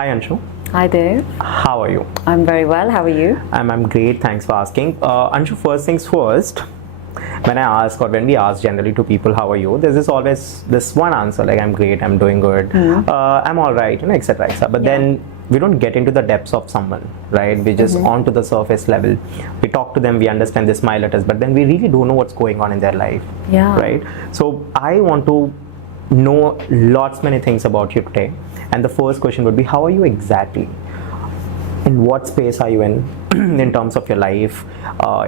Hi Anshu, Hi there. how are you? I'm very well. How are you? I'm great, thanks for asking. Anshu, first things first, when I ask or when we ask generally to people how are you, there's always this one answer like I'm great, I'm doing good, I'm alright, etc. etc. But then we don't get into the depths of someone, right? We just onto the surface level. We talk to them, we understand, they smile at us, but then we really don't know what's going on in their life, right? So I want to know lots many things about you today, and the first question would be, how are you exactly? In what space are you in in terms of your life,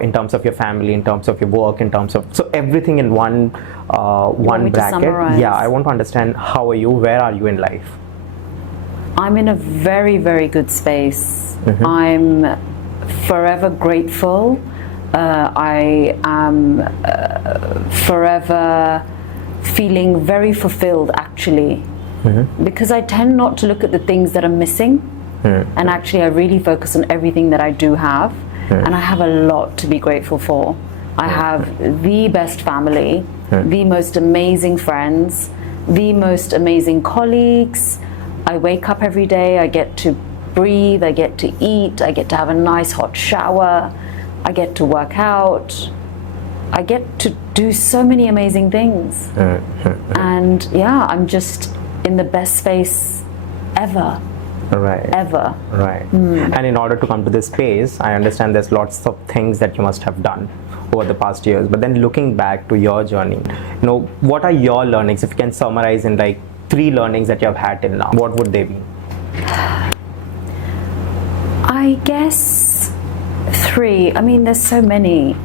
in terms of your family, in terms of your work, in terms of everything in one bracket? Yeah, I want to understand how are you, where are you in life? I'm in a very, very good space. I'm forever grateful. I am forever feeling very fulfilled, actually, because I tend not to look at the things that are missing. And actually I really focus on everything that I do have, and I have a lot to be grateful for. I have the best family, the most amazing friends, the most amazing colleagues. I wake up every day, I get to breathe, I get to eat, I get to have a nice hot shower, I get to work out, I get to do so many amazing things. And yeah, I'm just in the best space ever. Right. Ever. Right. And in order to come to this space, I understand there's lots of things that you must have done over the past years. But then looking back to your journey, what are your learnings? If you can summarize in like 3 learnings that you have had till now, what would they be? I guess 3. I mean, there's so many.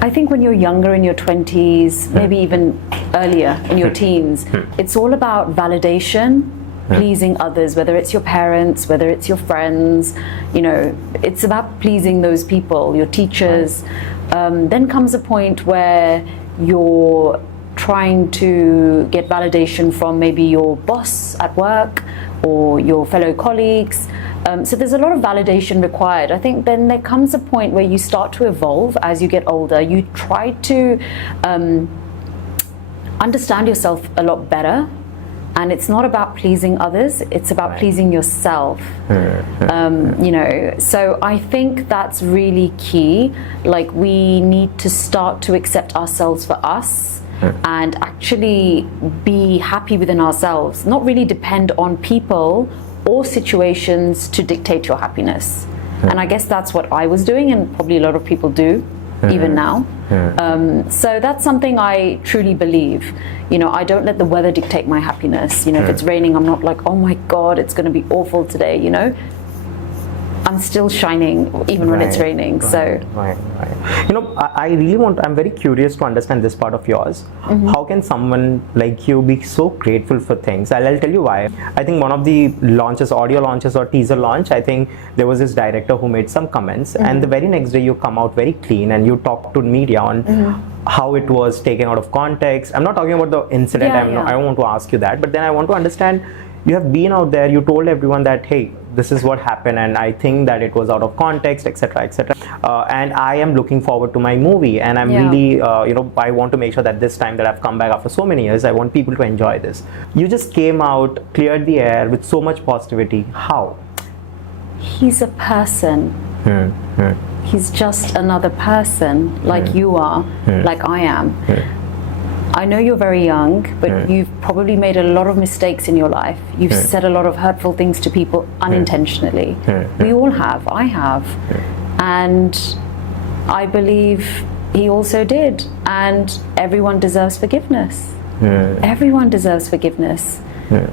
I think when you're younger, in your 20s, maybe even earlier in your teens, it's all about validation, pleasing others, whether it's your parents, whether it's your friends, it's about pleasing those people, your teachers. Then comes a point where you're trying to get validation from maybe your boss at work or your fellow colleagues. So there's a lot of validation required. I think then there comes a point where you start to evolve as you get older. You try to understand yourself a lot better. And it's not about pleasing others, it's about pleasing yourself. So I think that's really key. Like, we need to start to accept ourselves for us and actually be happy within ourselves, not really depend on people or situations to dictate your happiness. And I guess that's what I was doing, and probably a lot of people do even now. So that's something I truly believe. I don't let the weather dictate my happiness. If it's raining, I'm not like, oh my God, it's going to be awful today. I'm still shining even when it's raining. Right. I really I'm very curious to understand this part of yours. How can someone like you be so grateful for things? I'll tell you why. I think one of the launches, audio launches or teaser launch, I think there was this director who made some comments, and the very next day you come out very clean and you talk to media on how it was taken out of context. I'm not talking about the incident. I don't want to ask you that, but then I want to understand, you have been out there, you told everyone that, hey, this is what happened and I think that it was out of context, etc., etc. And I am looking forward to my movie, and I'm really I want to make sure that this time that I've come back after so many years, I want people to enjoy this. You just came out, cleared the air with so much positivity. How? He's a person. He's just another person, like you are, like I am. I know you're very young, but you've probably made a lot of mistakes in your life. You've said a lot of hurtful things to people unintentionally. We all have. I have. And I believe he also did. And everyone deserves forgiveness. Everyone deserves forgiveness.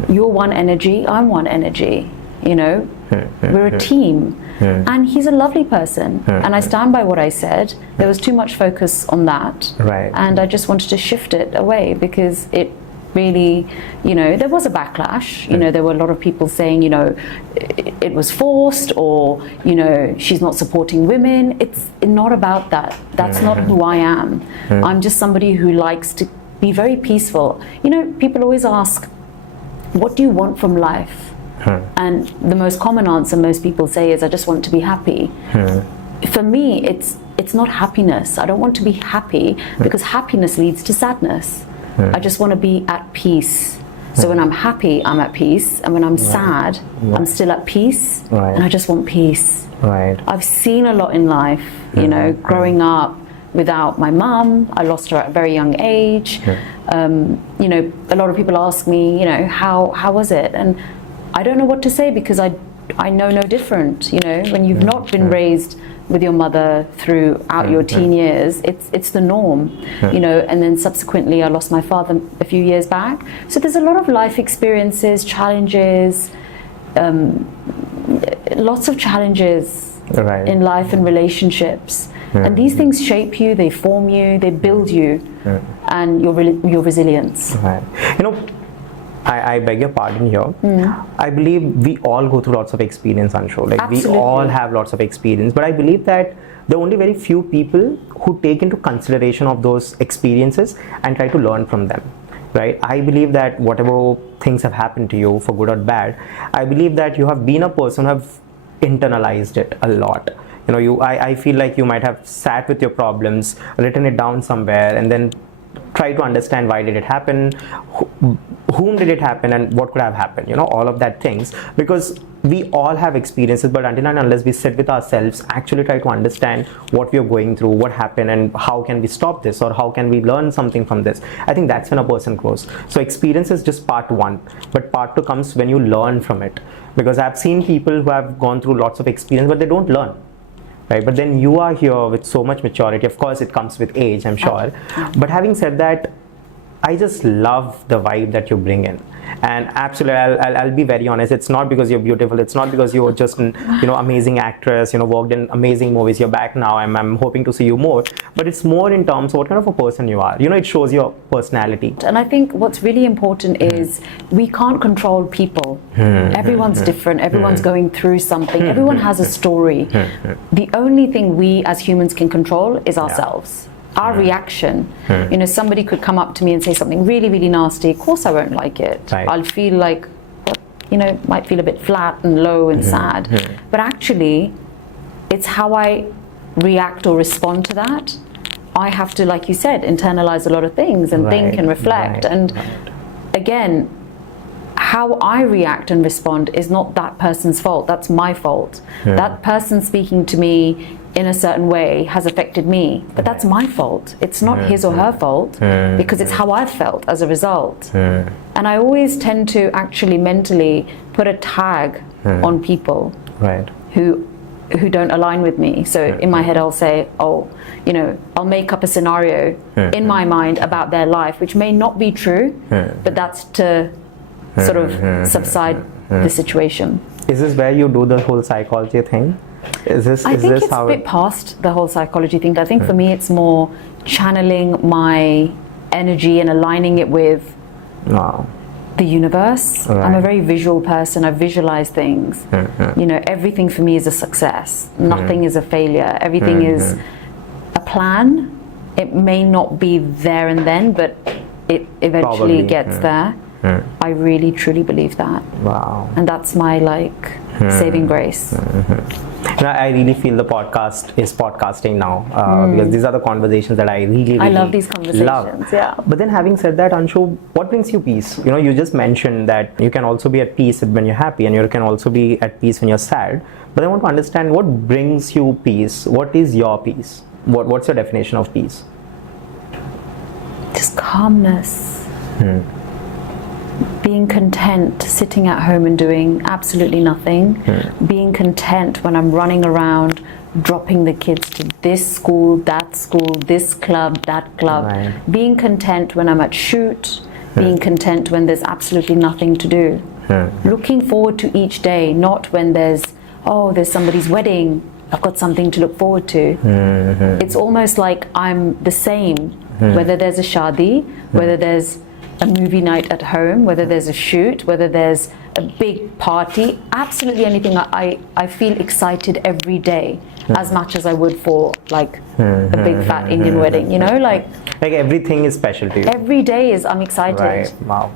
You're one energy, I'm one energy. We're a team. And he's a lovely person, and I stand by what I said. There was too much focus on that, and I just wanted to shift it away, because it really, there was a backlash. There were a lot of people saying, it was forced, or she's not supporting women. It's not about that. That's not who I am. I'm just somebody who likes to be very peaceful. People always ask, what do you want from life? And the most common answer most people say is, I just want to be happy. For me, it's not happiness. I don't want to be happy, because happiness leads to sadness. I just want to be at peace. So when I'm happy, I'm at peace, and when I'm sad, I'm still at peace, and I just want peace. Right. I've seen a lot in life, you know, growing up without my mum. I lost her at a very young age. You know, a lot of people ask me, you know, how was it? And I don't know what to say, because I know no different. You know, when you've not been raised with your mother throughout your teen years, it's the norm. You know, and then subsequently I lost my father a few years back. So there's a lot of life experiences, challenges, lots of challenges in life and relationships. And these things shape you, they form you, they build you, and your resilience. Right. You know, I beg your pardon here. I believe we all go through lots of experience, Anshu. Like, Absolutely. we all have lots of experience, but I believe that there are only very few people who take into consideration of those experiences and try to learn from them. Right? I believe that whatever things have happened to you, for good or bad, I believe that you have been a person who have internalized it a lot. You know, I feel like you might have sat with your problems, written it down somewhere, and then try to understand why did it happen, whom did it happen, and what could have happened. You know, all of that things, because we all have experiences, but until and unless we sit with ourselves, actually try to understand what we are going through, what happened, and how can we stop this, or how can we learn something from this, I think that's when a person grows. So experience is just part one, but part two comes when you learn from it. Because I've seen people who have gone through lots of experience, but they don't learn. Right, but then you are here with so much maturity. Of course, it comes with age, I'm sure. But having said that, I just love the vibe that you bring in. And absolutely, I'll be very honest, it's not because you're beautiful, it's not because you're just an amazing actress, worked in amazing movies, you're back now, I'm hoping to see you more, but it's more in terms of what kind of a person you are. It shows your personality. And I think what's really important is we can't control people. Everyone's different, everyone's going through something, everyone has a story. The only thing we as humans can control is ourselves. Our reaction. Somebody could come up to me and say something really, really nasty. Of course I won't like it. Right. I'll feel like, might feel a bit flat and low and sad. But actually, it's how I react or respond to that. I have to, like you said, internalize a lot of things and think and reflect. And again, how I react and respond is not that person's fault. That's my fault. That person speaking to me in a certain way has affected me, but that's my fault. It's not his or her fault, because it's how I've felt as a result. And I always tend to actually mentally put a tag on people who don't align with me. So in my head I'll say, I'll make up a scenario in my mind about their life, which may not be true, but that's to sort of subside the situation. Is this where you do the whole psychology thing? I think it's a bit past the whole psychology thing. I think for me it's more channeling my energy and aligning it with the universe. I'm a very visual person. I visualize things. Everything for me is a success. Nothing is a failure. Everything is a plan. It may not be there and then, but it eventually gets there. I really truly believe that. Wow. And that's my saving grace. I really feel the podcast is podcasting now, because these are the conversations that I really I love these conversations. Love. Yeah. But then having said that, Anshu, what brings you peace? You just mentioned that you can also be at peace when you're happy, and you can also be at peace when you're sad. But I want to understand, what brings you peace? What is your peace? What's your definition of peace? Just calmness. Being content, sitting at home and doing absolutely nothing. Being content when I'm running around, dropping the kids to this school, this club, that club. Being content when I'm at shoot. Being content when there's absolutely nothing to do. Looking forward to each day, not when there's somebody's wedding, I've got something to look forward to. It's almost like I'm the same, whether there's a shadi, whether there's a movie night at home, whether there's a shoot, whether there's a big party, absolutely anything. I feel excited every day, as much as I would for a big fat Indian wedding, like everything is special to you. Every day I'm excited. Right. Wow.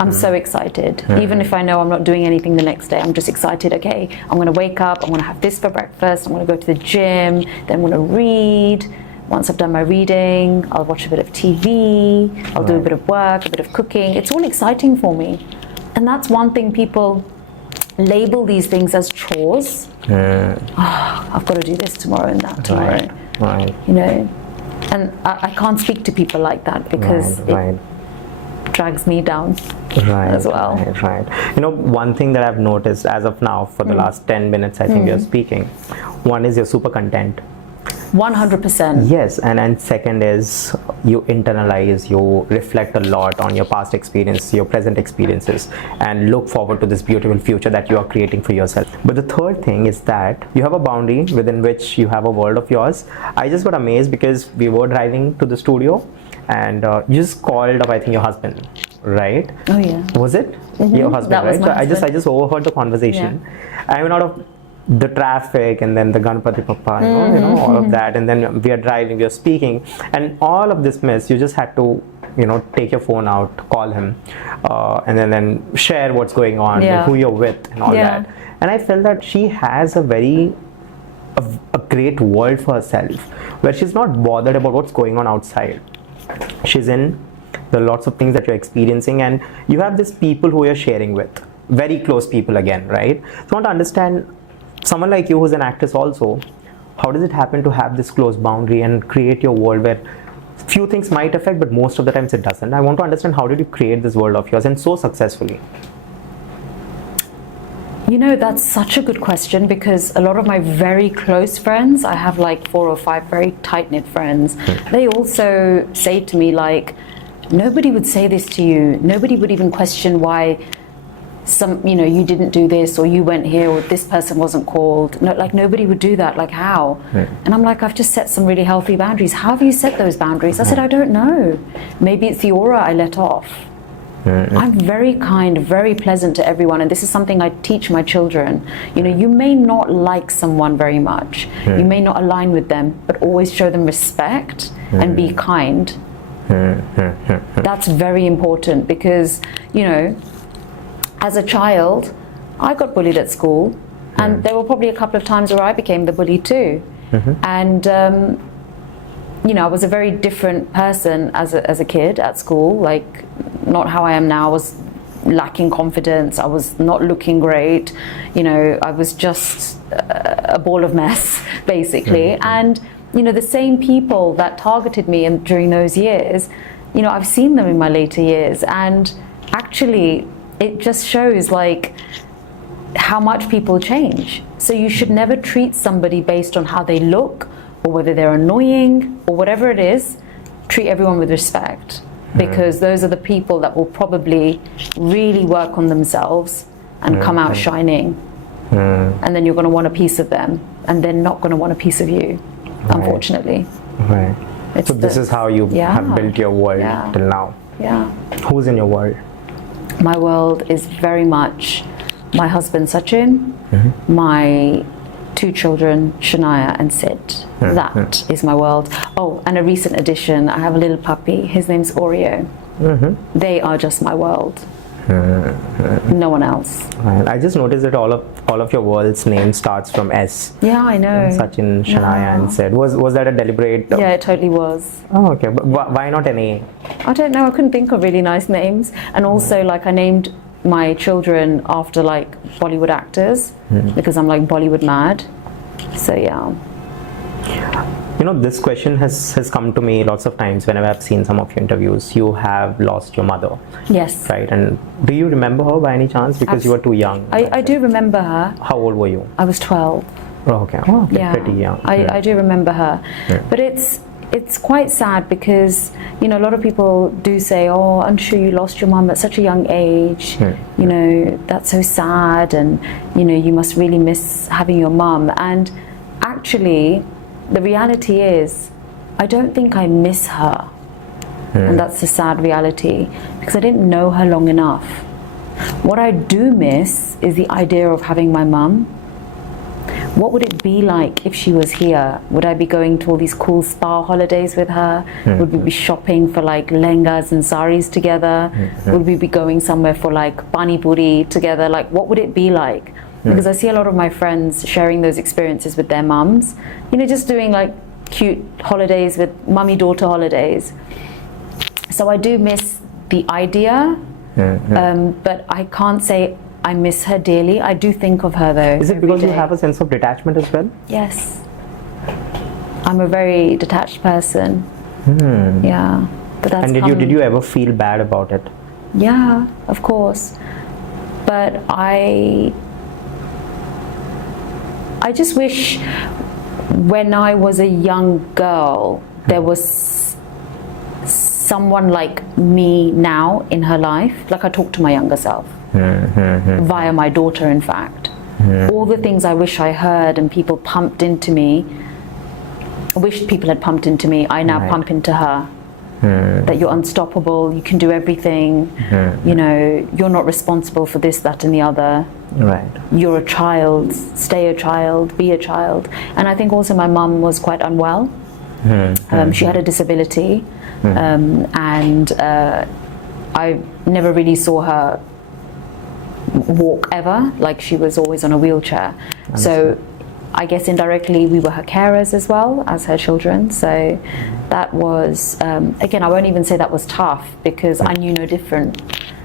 I'm so excited. Even if I know I'm not doing anything the next day, I'm just excited. Okay, I'm going to wake up, I'm going to have this for breakfast, I'm going to go to the gym, then I'm going to read. Once I've done my reading, I'll watch a bit of TV, I'll do a bit of work, a bit of cooking. It's all exciting for me. And that's one thing, people label these things as chores. I've got to do this tomorrow and that tomorrow. Right. You know, and I can't speak to people like that because it drags me down as well. Right. You know, one thing that I've noticed as of now for the last 10 minutes, I think you're speaking, one is you're super content. 100%. Yes, and second is you internalize, you reflect a lot on your past experience, your present experiences, and look forward to this beautiful future that you are creating for yourself. But the third thing is that you have a boundary within which you have a world of yours. I just got amazed because we were driving to the studio and you just called up, I think, your husband, right? Oh yeah. Was it? Your husband, that was right? my So husband. I just overheard the conversation. I went out of the traffic and then the Ganpati Papa, you know, all of that, and then we are driving, we are speaking, and all of this mess, you just had to, you know, take your phone out, call him, and then share what's going on, like who you're with, and all that. And I felt that she has a great world for herself, where she's not bothered about what's going on outside. She's in the lots of things that you're experiencing, and you have these people who you're sharing with, very close people again, right? So I want to understand, someone like you who's an actress also, how does it happen to have this close boundary and create your world where few things might affect, but most of the times it doesn't? I want to understand, how did you create this world of yours and so successfully? You know, that's such a good question, because a lot of my very close friends, I have like 4 or 5 very tight-knit friends, they also say to me, like, nobody would say this to you, nobody would even question why you know, you didn't do this, or you went here, or this person wasn't called. No, like, nobody would do that. Like, how? And I'm like, I've just set some really healthy boundaries. How have you set those boundaries? I said, I don't know. Maybe it's the aura I let off. I'm very kind, very pleasant to everyone, and this is something I teach my children. You know, you may not like someone very much, you may not align with them, but always show them respect and be kind. That's very important, because, you know, as a child, I got bullied at school, and there were probably a couple of times where I became the bully too. And you know, I was a very different person as a kid at school, like not how I am now. I was lacking confidence, I was not looking great, you know, I was just a ball of mess, basically. And, you know, the same people that targeted me during those years, you know, I've seen them in my later years, and actually, it just shows like how much people change. So you should never treat somebody based on how they look, or whether they're annoying, or whatever it is. Treat everyone with respect, because those are the people that will probably really work on themselves and come out shining. And then you're going to want a piece of them, and they're not going to want a piece of you, unfortunately. Right. So this is how you have built your world till now. Who's in your world? My world is very much my husband Sachin, my 2 children Shania and Sid. That is my world. Oh, and a recent addition, I have a little puppy, his name's Oreo. They are just my world. No one else. Right. I just noticed that all of your world's name starts from S. Yeah, I know. Sachin, Shania and Sid. Was that a deliberate? Yeah, it totally was. Oh, okay. But why not an A? I don't know. I couldn't think of really nice names. And also, like, I named my children after like Bollywood actors, because I'm like Bollywood mad. So yeah. You know, this question has come to me lots of times whenever I've seen some of your interviews. You have lost your mother. Yes. Right. And do you remember her by any chance? Because you were too young. I do remember her. How old were you? I was 12. Oh, okay. Oh, okay. Yeah. Pretty young. I do remember her. But it's quite sad, because, you know, a lot of people do say, oh, Anshu, you lost your mum at such a young age. You know, that's so sad, and, you know, you must really miss having your mum. And actually, the reality is, I don't think I miss her. And that's the sad reality, because I didn't know her long enough. What I do miss is the idea of having my mum. What would it be like if she was here? Would I be going to all these cool spa holidays with her? Would we be shopping for like lehengas and saris together? Would we be going somewhere for like pani puri together? Like, what would it be like? Because I see a lot of my friends sharing those experiences with their mums, you know, just doing like cute holidays with mummy-daughter holidays. So I do miss the idea, but I can't say I miss her daily. I do think of her though. Is it because you have a sense of detachment as well? Yes. I'm a very detached person. Yeah. But that's And did you ever feel bad about it? Yeah, of course. But I just wish when I was a young girl, there was someone like me now in her life. Like I talk to my younger self via my daughter, in fact. All the things I wish I heard and people pumped into me, I wish people had pumped into me, I now pump into her. That you're unstoppable, you can do everything, you know, you're not responsible for this, that and the other. Right. You're a child, stay a child, be a child. And I think also my mum was quite unwell. She had a disability, and I never really saw her walk ever, like she was always on a wheelchair. So I guess indirectly we were her carers as well as her children. So that was, again, I won't even say that was tough because I knew no different,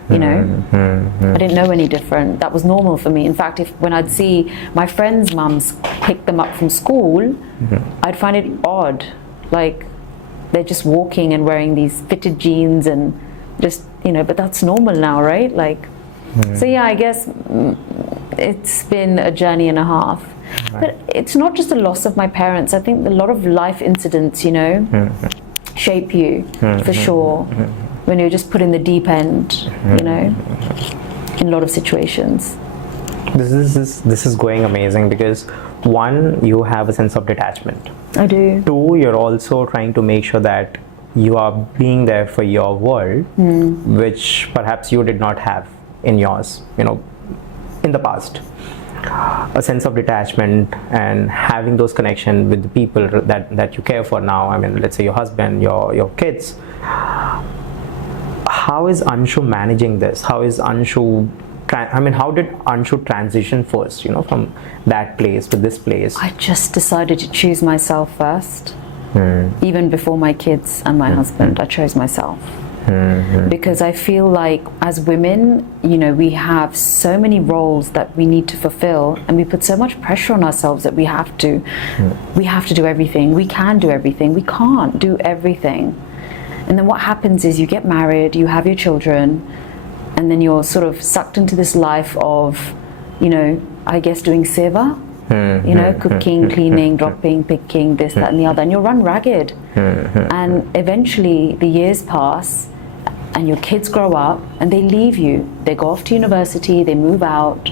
you know. I didn't know any different. That was normal for me. In fact, when I'd see my friends' mums pick them up from school, I'd find it odd. Like they're just walking and wearing these fitted jeans and just, you know, but that's normal now, right? Like, so yeah, I guess it's been a journey and a half. But it's not just a loss of my parents. I think a lot of life incidents, you know, shape you for sure when you're just put in the deep end, you know, in a lot of situations. This is going amazing because one, you have a sense of detachment. I do. Two, you're also trying to make sure that you are being there for your world, which perhaps you did not have in yours, you know, in the past. A sense of detachment and having those connections with the people that you care for now. I mean, let's say your husband, your kids. How is Anshu managing this? How is Anshu? How did Anshu transition first? You know, from that place to this place. I just decided to choose myself first. Even before my kids and my husband, I chose myself. Because I feel like as women, you know, we have so many roles that we need to fulfill and we put so much pressure on ourselves that we have to do everything. We can do everything. We can't do everything. And then what happens is you get married, you have your children, and then you're sort of sucked into this life of, you know, I guess doing seva. You know, cooking, cleaning, dropping, picking, this, that and the other, and you'll run ragged. And eventually the years pass and your kids grow up and they leave you. They go off to university, they move out,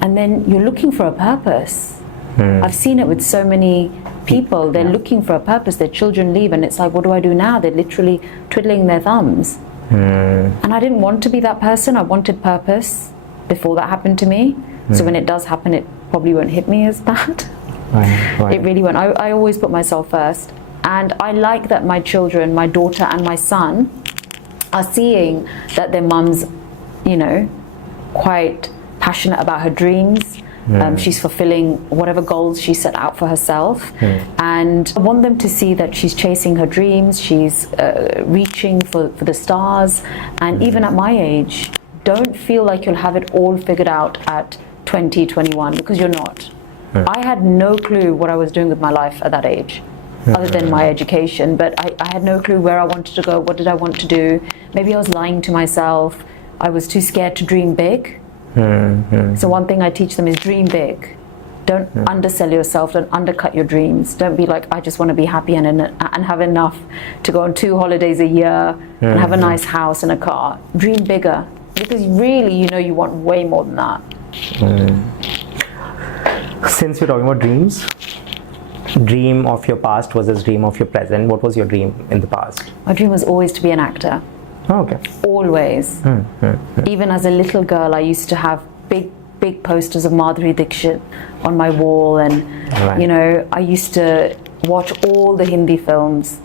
and then you're looking for a purpose. I've seen it with so many people. They're looking for a purpose, their children leave and it's like, what do I do now? They're literally twiddling their thumbs. And I didn't want to be that person. I wanted purpose before that happened to me. So when it does happen, it probably won't hit me as bad. It really won't. I always put myself first. And I like that my children, my daughter and my son, are seeing that their mum's, you know, quite passionate about her dreams. She's fulfilling whatever goals she set out for herself. And I want them to see that she's chasing her dreams, she's reaching for the stars. And even at my age, don't feel like you'll have it all figured out at 20, 21, because you're not. I had no clue what I was doing with my life at that age, other than my education, but I had no clue where I wanted to go, what did I want to do. Maybe I was lying to myself. I was too scared to dream big. So one thing I teach them is dream big. Don't undersell yourself, don't undercut your dreams. Don't be like, I just want to be happy and have enough to go on 2 holidays a year and have a nice house and a car. Dream bigger, because really, you know, you want way more than that. Since we're talking about dreams, dream of your past versus dream of your present, what was your dream in the past? My dream was always to be an actor. Oh, okay. Always. Even as a little girl, I used to have big posters of Madhuri on my wall, and you know, I used to watch all the Hindi films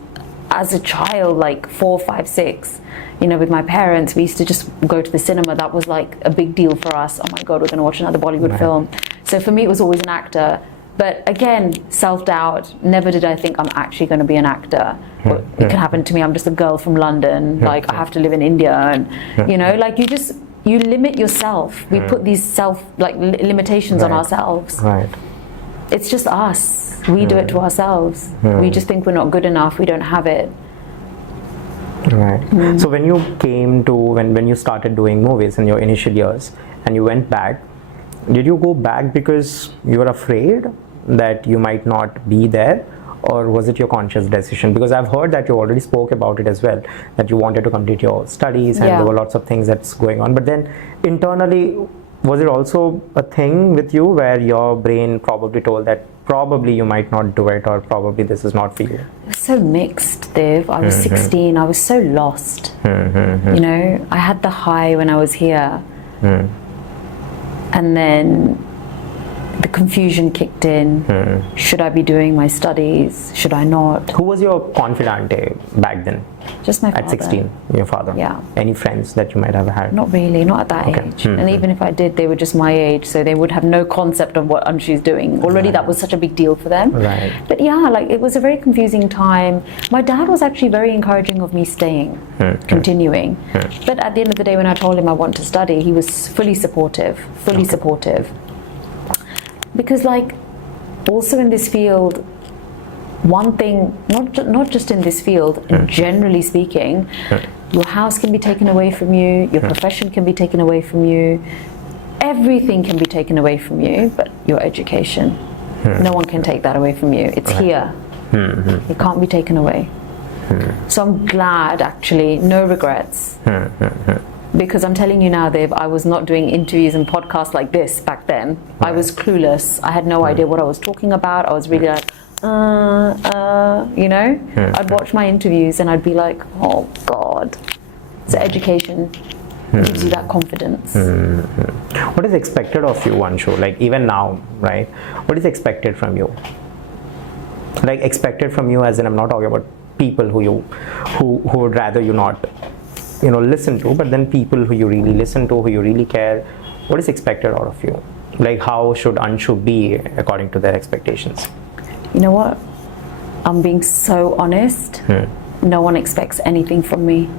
as a child, like 4, 5, 6. You know, with my parents, we used to just go to the cinema. That was like a big deal for us. Oh my God, we're going to watch another Bollywood film. So for me, it was always an actor. But again, self-doubt. Never did I think I'm actually going to be an actor. It can happen to me. I'm just a girl from London. Like I have to live in India, and you know, like you limit yourself. We put these limitations on ourselves. Right. It's just us. We do it to ourselves. We just think we're not good enough. We don't have it. Right. So when you came to when you started doing movies in your initial years, and you went back, did you go back because you were afraid that you might not be there, or was it your conscious decision? Because I've heard that you already spoke about it as well, that you wanted to complete your studies and there were lots of things that's going on. But then internally, was it also a thing with you where your brain probably told that probably you might not do it, or probably this is not for you? It was so mixed, Dev. I was 16. I was so lost. You know, I had the high when I was here. And then the confusion kicked in. Should I be doing my studies? Should I not? Who was your confidante back then? Just my father. At 16, your father? Yeah. Any friends that you might have had? Not really, not at that age. And even if I did, they were just my age, so they would have no concept of what Anshu's doing. Already that was such a big deal for them. Right. But yeah, like it was a very confusing time. My dad was actually very encouraging of me staying, continuing. But at the end of the day, when I told him I want to study, he was fully supportive, supportive. Because like, also in this field, one thing, not just in this field, generally speaking, your house can be taken away from you, your profession can be taken away from you, everything can be taken away from you, but your education, no one can take that away from you. It's here. It can't be taken away. So I'm glad, actually, no regrets. Because I'm telling you now, Dev, I was not doing interviews and podcasts like this back then. I was clueless. I had no idea what I was talking about. I was really like, you know? I'd watch my interviews and I'd be like, oh God. So education gives you that confidence. What is expected of you, Anshu? Like even now, right? What is expected from you? Like expected from you as in, I'm not talking about people who would rather you not, you know, listen to, but then people who you really listen to, who you really care. What is expected out of you? Like how should Anshu be according to their expectations? You know what? I'm being so honest. No one expects anything from me.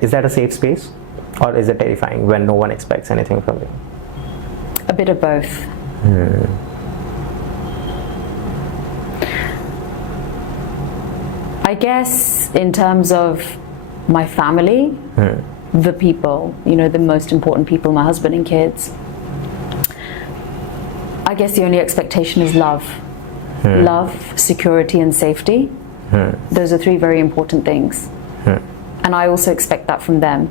Is that a safe space? Or is it terrifying when no one expects anything from you? A bit of both. I guess in terms of my family, the people, you know, the most important people, my husband and kids, I guess the only expectation is love. Love, security and safety. Those are three very important things. And I also expect that from them.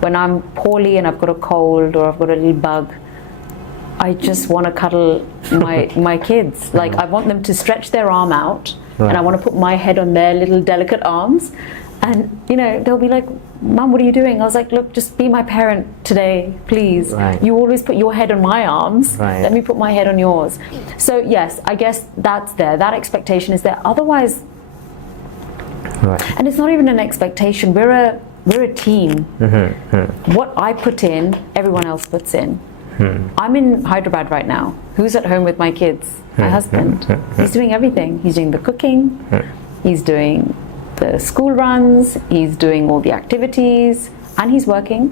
When I'm poorly and I've got a cold or I've got a little bug, I just want to cuddle my kids. Like I want them to stretch their arm out and I want to put my head on their little delicate arms. And, you know, they'll be like, Mum, what are you doing? I was like, look, just be my parent today, please. You always put your head on my arms. Let me put my head on yours. So, yes, I guess that's there. That expectation is there. Otherwise, and it's not even an expectation. We're a team. What I put in, everyone else puts in. I'm in Hyderabad right now. Who's at home with my kids? My husband. He's doing everything. He's doing the cooking. He's doing the school runs, he's doing all the activities, and he's working.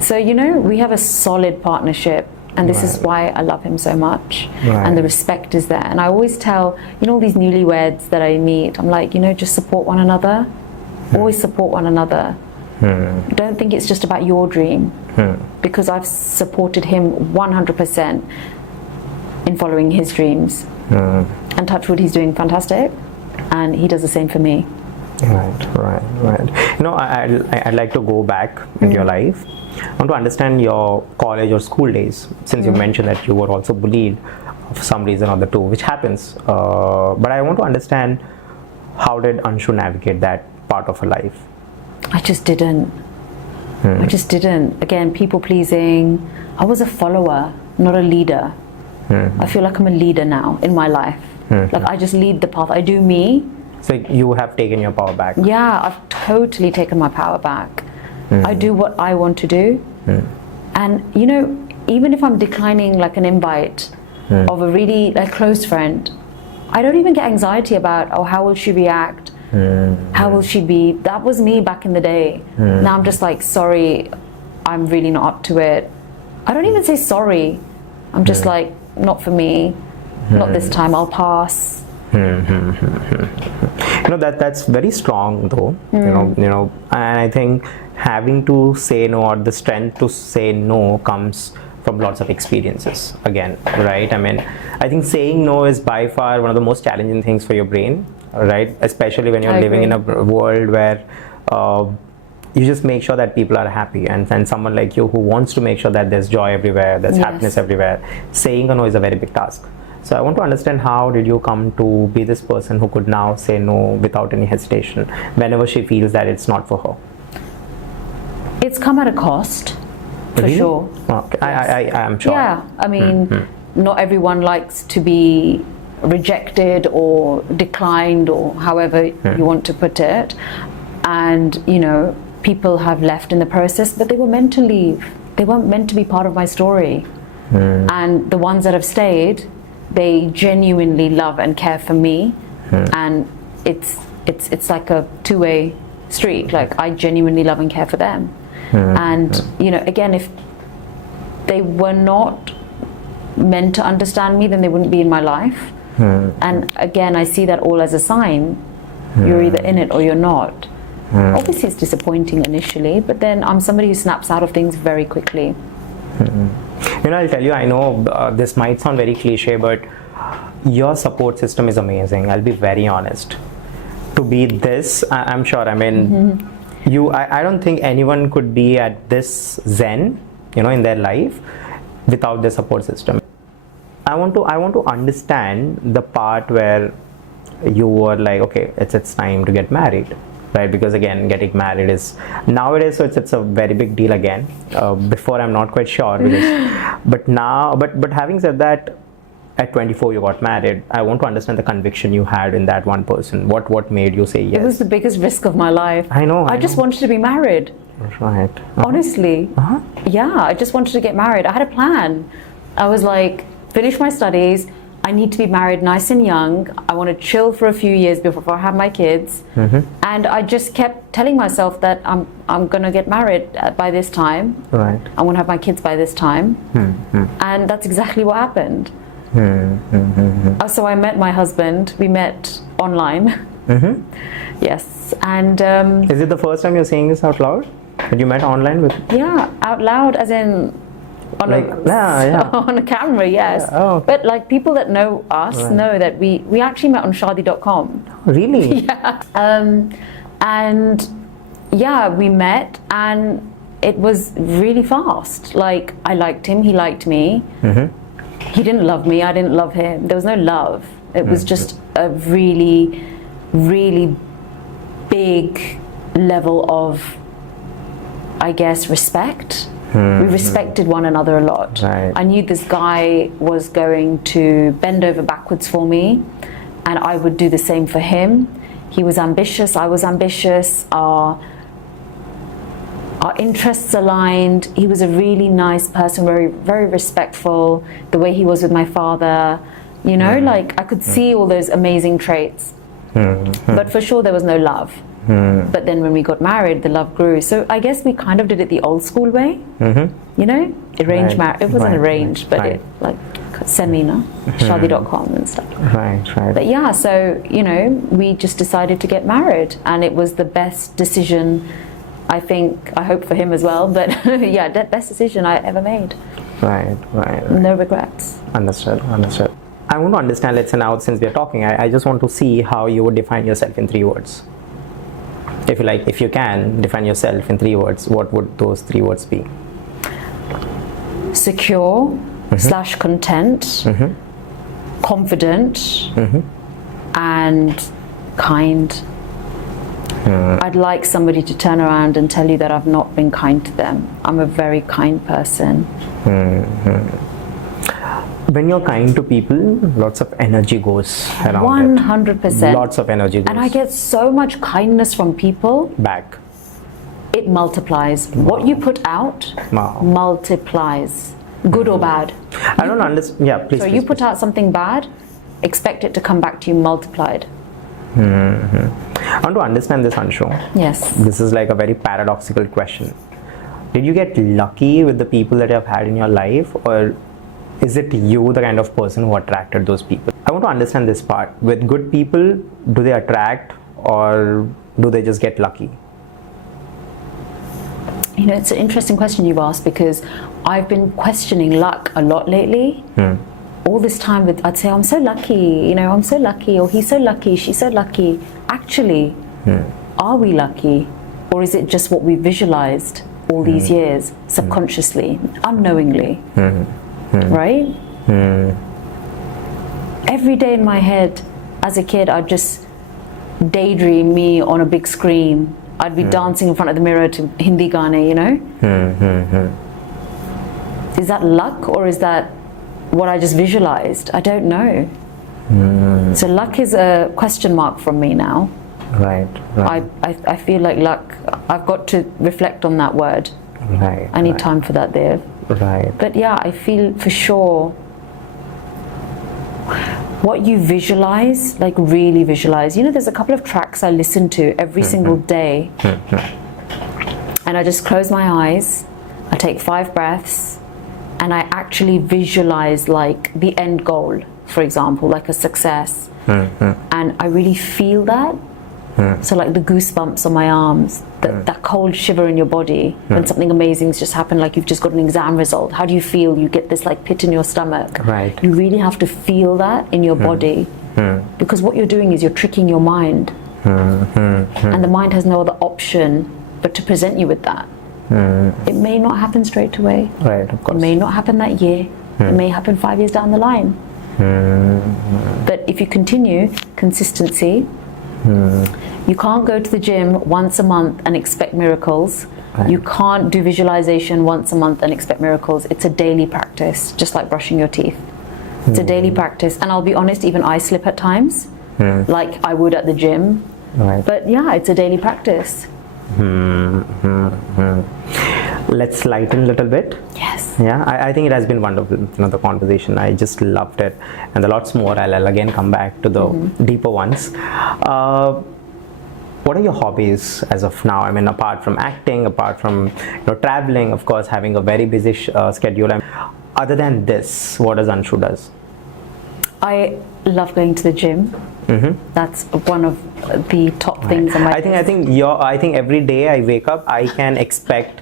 So, you know, we have a solid partnership, and this is why I love him so much. And the respect is there. And I always tell, you know, all these newlyweds that I meet, I'm like, you know, just support one another. Always support one another. Don't think it's just about your dream, because I've supported him 100% in following his dreams. And touch wood, he's doing fantastic. And he does the same for me. Right. You know, I'd like to go back into your life. I want to understand your college or school days, since you mentioned that you were also bullied for some reason or the two, which happens. But I want to understand, how did Anshu navigate that part of her life? I just didn't. Again, people pleasing. I was a follower, not a leader. I feel like I'm a leader now in my life. Like I just lead the path. I do me. So you have taken your power back. Yeah, I've totally taken my power back. I do what I want to do. And you know, even if I'm declining like an invite of a really close friend, I don't even get anxiety about, oh, how will she react? How will she be? That was me back in the day. Now I'm just like, sorry, I'm really not up to it. I don't even say sorry. I'm just like, not for me. Not this time, I'll pass. That's very strong though. And I think having to say no, or the strength to say no, comes from lots of experiences again, right? I mean, I think saying no is by far one of the most challenging things for your brain, right? Especially when you're living in a world where you just make sure that people are happy, and someone like you who wants to make sure that there's joy everywhere, there's happiness everywhere. Saying a no is a very big task. So I want to understand, how did you come to be this person who could now say no without any hesitation whenever she feels that it's not for her? It's come at a cost, for sure. Okay. I am sure. Yeah, I mean, not everyone likes to be rejected or declined, or however you want to put it. And, people have left in the process, but they were meant to leave. They weren't meant to be part of my story. And the ones that have stayed, they genuinely love and care for me. And it's like a two-way street. Like, I genuinely love and care for them. And, again, if they were not meant to understand me, then they wouldn't be in my life. And again, I see that all as a sign. You're either in it or you're not. Obviously it's disappointing initially, but then I'm somebody who snaps out of things very quickly. I'll tell you, I know this might sound very cliche, but your support system is amazing. I'll be very honest. To be this, I'm sure, I mean, I don't think anyone could be at this zen, in their life without their support system. I want to understand the part where you were like, okay, it's time to get married, right? Because again, getting married is nowadays, so it's a very big deal again. Before, I'm not quite sure, but now, but having said that, at 24 you got married. I want to understand the conviction you had in that one person. What made you say yes? It was the biggest risk of my life. I know. I just wanted to be married. Right. Honestly. Yeah, I just wanted to get married. I had a plan. I was like, finish my studies, I need to be married nice and young. I want to chill for a few years before I have my kids. And I just kept telling myself that I'm going to get married by this time. Right. I'm going to have my kids by this time. And that's exactly what happened. So I met my husband. We met online. Yes. And is it the first time you're saying this out loud? That you met online with? Yeah, out loud, as in on on a camera, yes. But like, people that know us know that we actually met on shadi.com. Really? Yeah. And yeah, we met, and it was really fast. Like, I liked him, he liked me. He didn't love me, I didn't love him. There was no love. It was just a really, really big level of, I guess, respect. We respected one another a lot. Right. I knew this guy was going to bend over backwards for me, and I would do the same for him. He was ambitious, I was ambitious. Our interests aligned. He was a really nice person, very, very respectful. The way he was with my father, like, I could see all those amazing traits. But for sure, there was no love. But then when we got married, the love grew. So I guess we kind of did it the old school way. Arranged marriage. It wasn't arranged, but it, like, semi-na, shadi.com and stuff. Right. But yeah, so, we just decided to get married, and it was the best decision, I think, I hope for him as well, but yeah, the best decision I ever made. Right. No regrets. Understood. I want to understand, let's say now, since we are talking, I just want to see how you would define yourself in 3 words. If you like, if you can define yourself in 3 words, what would those 3 words be? Secure / content, confident, and kind. I'd like somebody to turn around and tell you that I've not been kind to them. I'm a very kind person. When you're kind to people, lots of energy goes around 100%. Lots of energy goes. And I get so much kindness from people. Back. It multiplies. What you put out multiplies. good or bad. I don't understand. Yeah, please. So please, you put out something bad, expect it to come back to you multiplied. I want to understand this, Anshu. Yes. This is like a very paradoxical question. Did you get lucky with the people that you have had in your life, or is it you the kind of person who attracted those people? I want to understand this part. With good people, do they attract, or do they just get lucky? You know, it's an interesting question you've asked, because I've been questioning luck a lot lately. All this time I'd say, I'm so lucky, you know, I'm so lucky, or he's so lucky, she's so lucky. Actually, are we lucky? Or is it just what we visualized all these years, subconsciously, unknowingly? Right? Every day in my head, as a kid, I'd just daydream me on a big screen. I'd be dancing in front of the mirror to Hindi gaane, you know? Is that luck, or is that what I just visualized? I don't know. So luck is a question mark from me now. Right. I feel like luck, I've got to reflect on that word. Right. I need time for that there. Right. But yeah, I feel for sure what you visualize, like really visualize. You know, there's a couple of tracks I listen to every single day. And I just close my eyes, I take 5 breaths, and I actually visualize like the end goal, for example, like a success. And I really feel that. So like the goosebumps on my arms, that cold shiver in your body when something amazing's just happened, like you've just got an exam result. How do you feel? You get this like pit in your stomach. Right. You really have to feel that in your body, because what you're doing is you're tricking your mind. And the mind has no other option but to present you with that. It may not happen straight away. Right, of It course. may not happen that year. It may happen 5 years down the line. But if you continue, consistency. You can't go to the gym once a month and expect miracles. Right. You can't do visualization once a month and expect miracles. It's a daily practice, just like brushing your teeth. It's a daily practice. And I'll be honest, even I slip at times, like I would at the gym. Right. But yeah, it's a daily practice. Let's lighten a little bit. Yes. Yeah, I think it has been wonderful, you know, the conversation. I just loved it, and lots more. I'll again come back to the deeper ones. What are your hobbies as of now? I mean, apart from acting, apart from, you know, traveling, of course, having a very busy schedule. Other than this, what does Anshu does? I love going to the gym. That's one of the top things on my I think every day I wake up, I can expect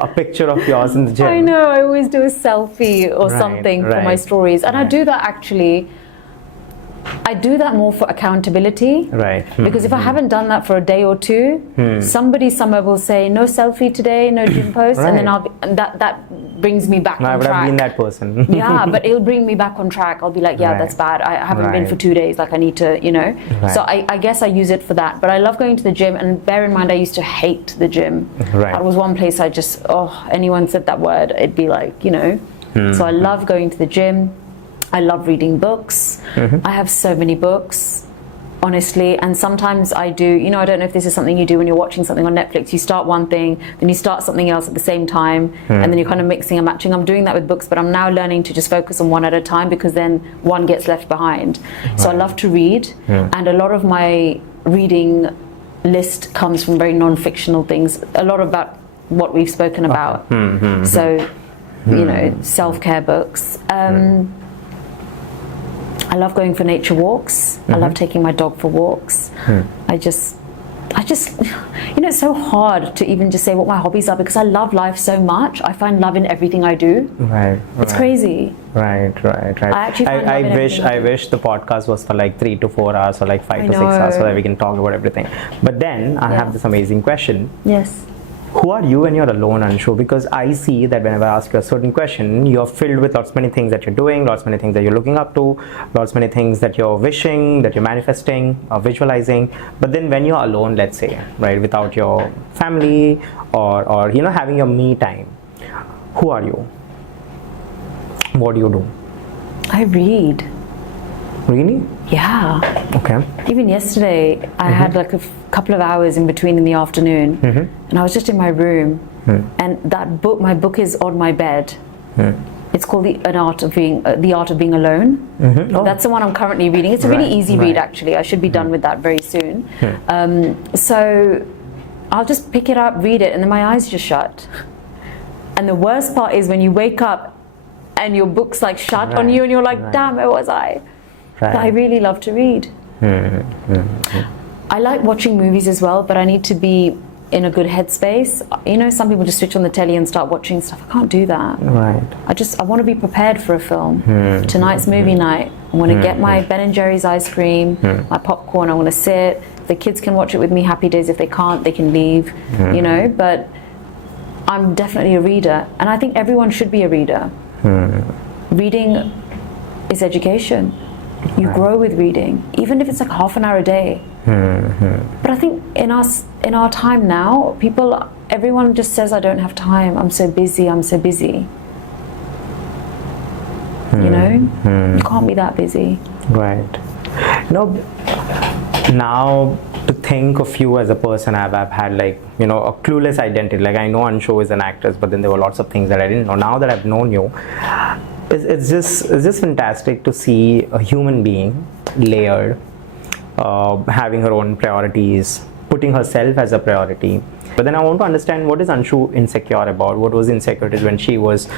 a picture of yours in the gym. I know, I always do a selfie or Right, something for my right, stories. And I right. do that actually, I do that more for accountability. Right. Because if I haven't done that for a day or two, somebody somewhere will say, no selfie today, no gym post, and then Right. that brings me back No, I on would have track. been that person. Yeah, but it'll bring me back on track. I'll be like, yeah, Right. that's bad. I haven't been Right. for 2 days. Like I need to, you know. Right. So I guess I use it for that. But I love going to the gym. And bear in mind, I used to hate the gym. Right. That was one place I just, anyone said that word, it'd be like, you know. So I love going to the gym. I love reading books. I have so many books, honestly. And sometimes I do, you know, I don't know if this is something you do when you're watching something on Netflix. You start one thing, then you start something else at the same time, and then you're kind of mixing and matching. I'm doing that with books, but I'm now learning to just focus on one at a time, because then one gets left behind. So I love to read, and a lot of my reading list comes from very non-fictional things, a lot about what we've spoken about. So, you know, self-care books. I love going for nature walks. I love taking my dog for walks. I just, you know, it's so hard to even just say what my hobbies are, because I love life so much. I find love in everything I do. Right. It's crazy. Right. I actually find love in everything I I do. wish the podcast was for like 3 to 4 hours or like 5 to 6 hours, so that we can talk about everything. But then I have this amazing question. Yes. Who are you when you're alone, Anshu? Because I see that whenever I ask you a certain question, you're filled with lots many things that you're doing, lots many things that you're looking up to, lots many things that you're wishing, that you're manifesting, or visualizing. But then when you're alone, let's say, right, without your family or you know, having your me time, who are you? What do you do? I read. Really? Yeah. Okay. Even yesterday, I had like a couple of hours in between in the afternoon, and I was just in my room, and that book, my book is on my bed, It's called the Art of Being Alone. Oh. That's the one I'm currently reading. It's a really easy read, right. actually. I should be done with that very soon. So I'll just pick it up, read it, and then my eyes just shut. And the worst part is when you wake up and your book's like shut on you, and you're like, damn, where was I? But I really love to read. I like watching movies as well, but I need to be in a good headspace. You know, some people just switch on the telly and start watching stuff. I can't do that. Right. I want to be prepared for a film. Tonight's movie night. I want to get my Ben and Jerry's ice cream, my popcorn. I want to sit. The kids can watch it with me. Happy days. If they can't, they can leave. You know, but I'm definitely a reader, and I think everyone should be a reader. Reading is education. You grow with reading, even if it's like half an hour a day. But I think in our time now, everyone just says, I don't have time, I'm so busy. You know, you can't be that busy. Right. No, now to think of you as a person, I've had like, you know, a clueless identity. Like, I know Anshu is an actress, but then there were lots of things that I didn't know. Now that I've known you, it's just fantastic to see a human being layered, having her own priorities, putting herself as a priority. But then I want to understand, what is Anshu insecure about? What was insecurities when she was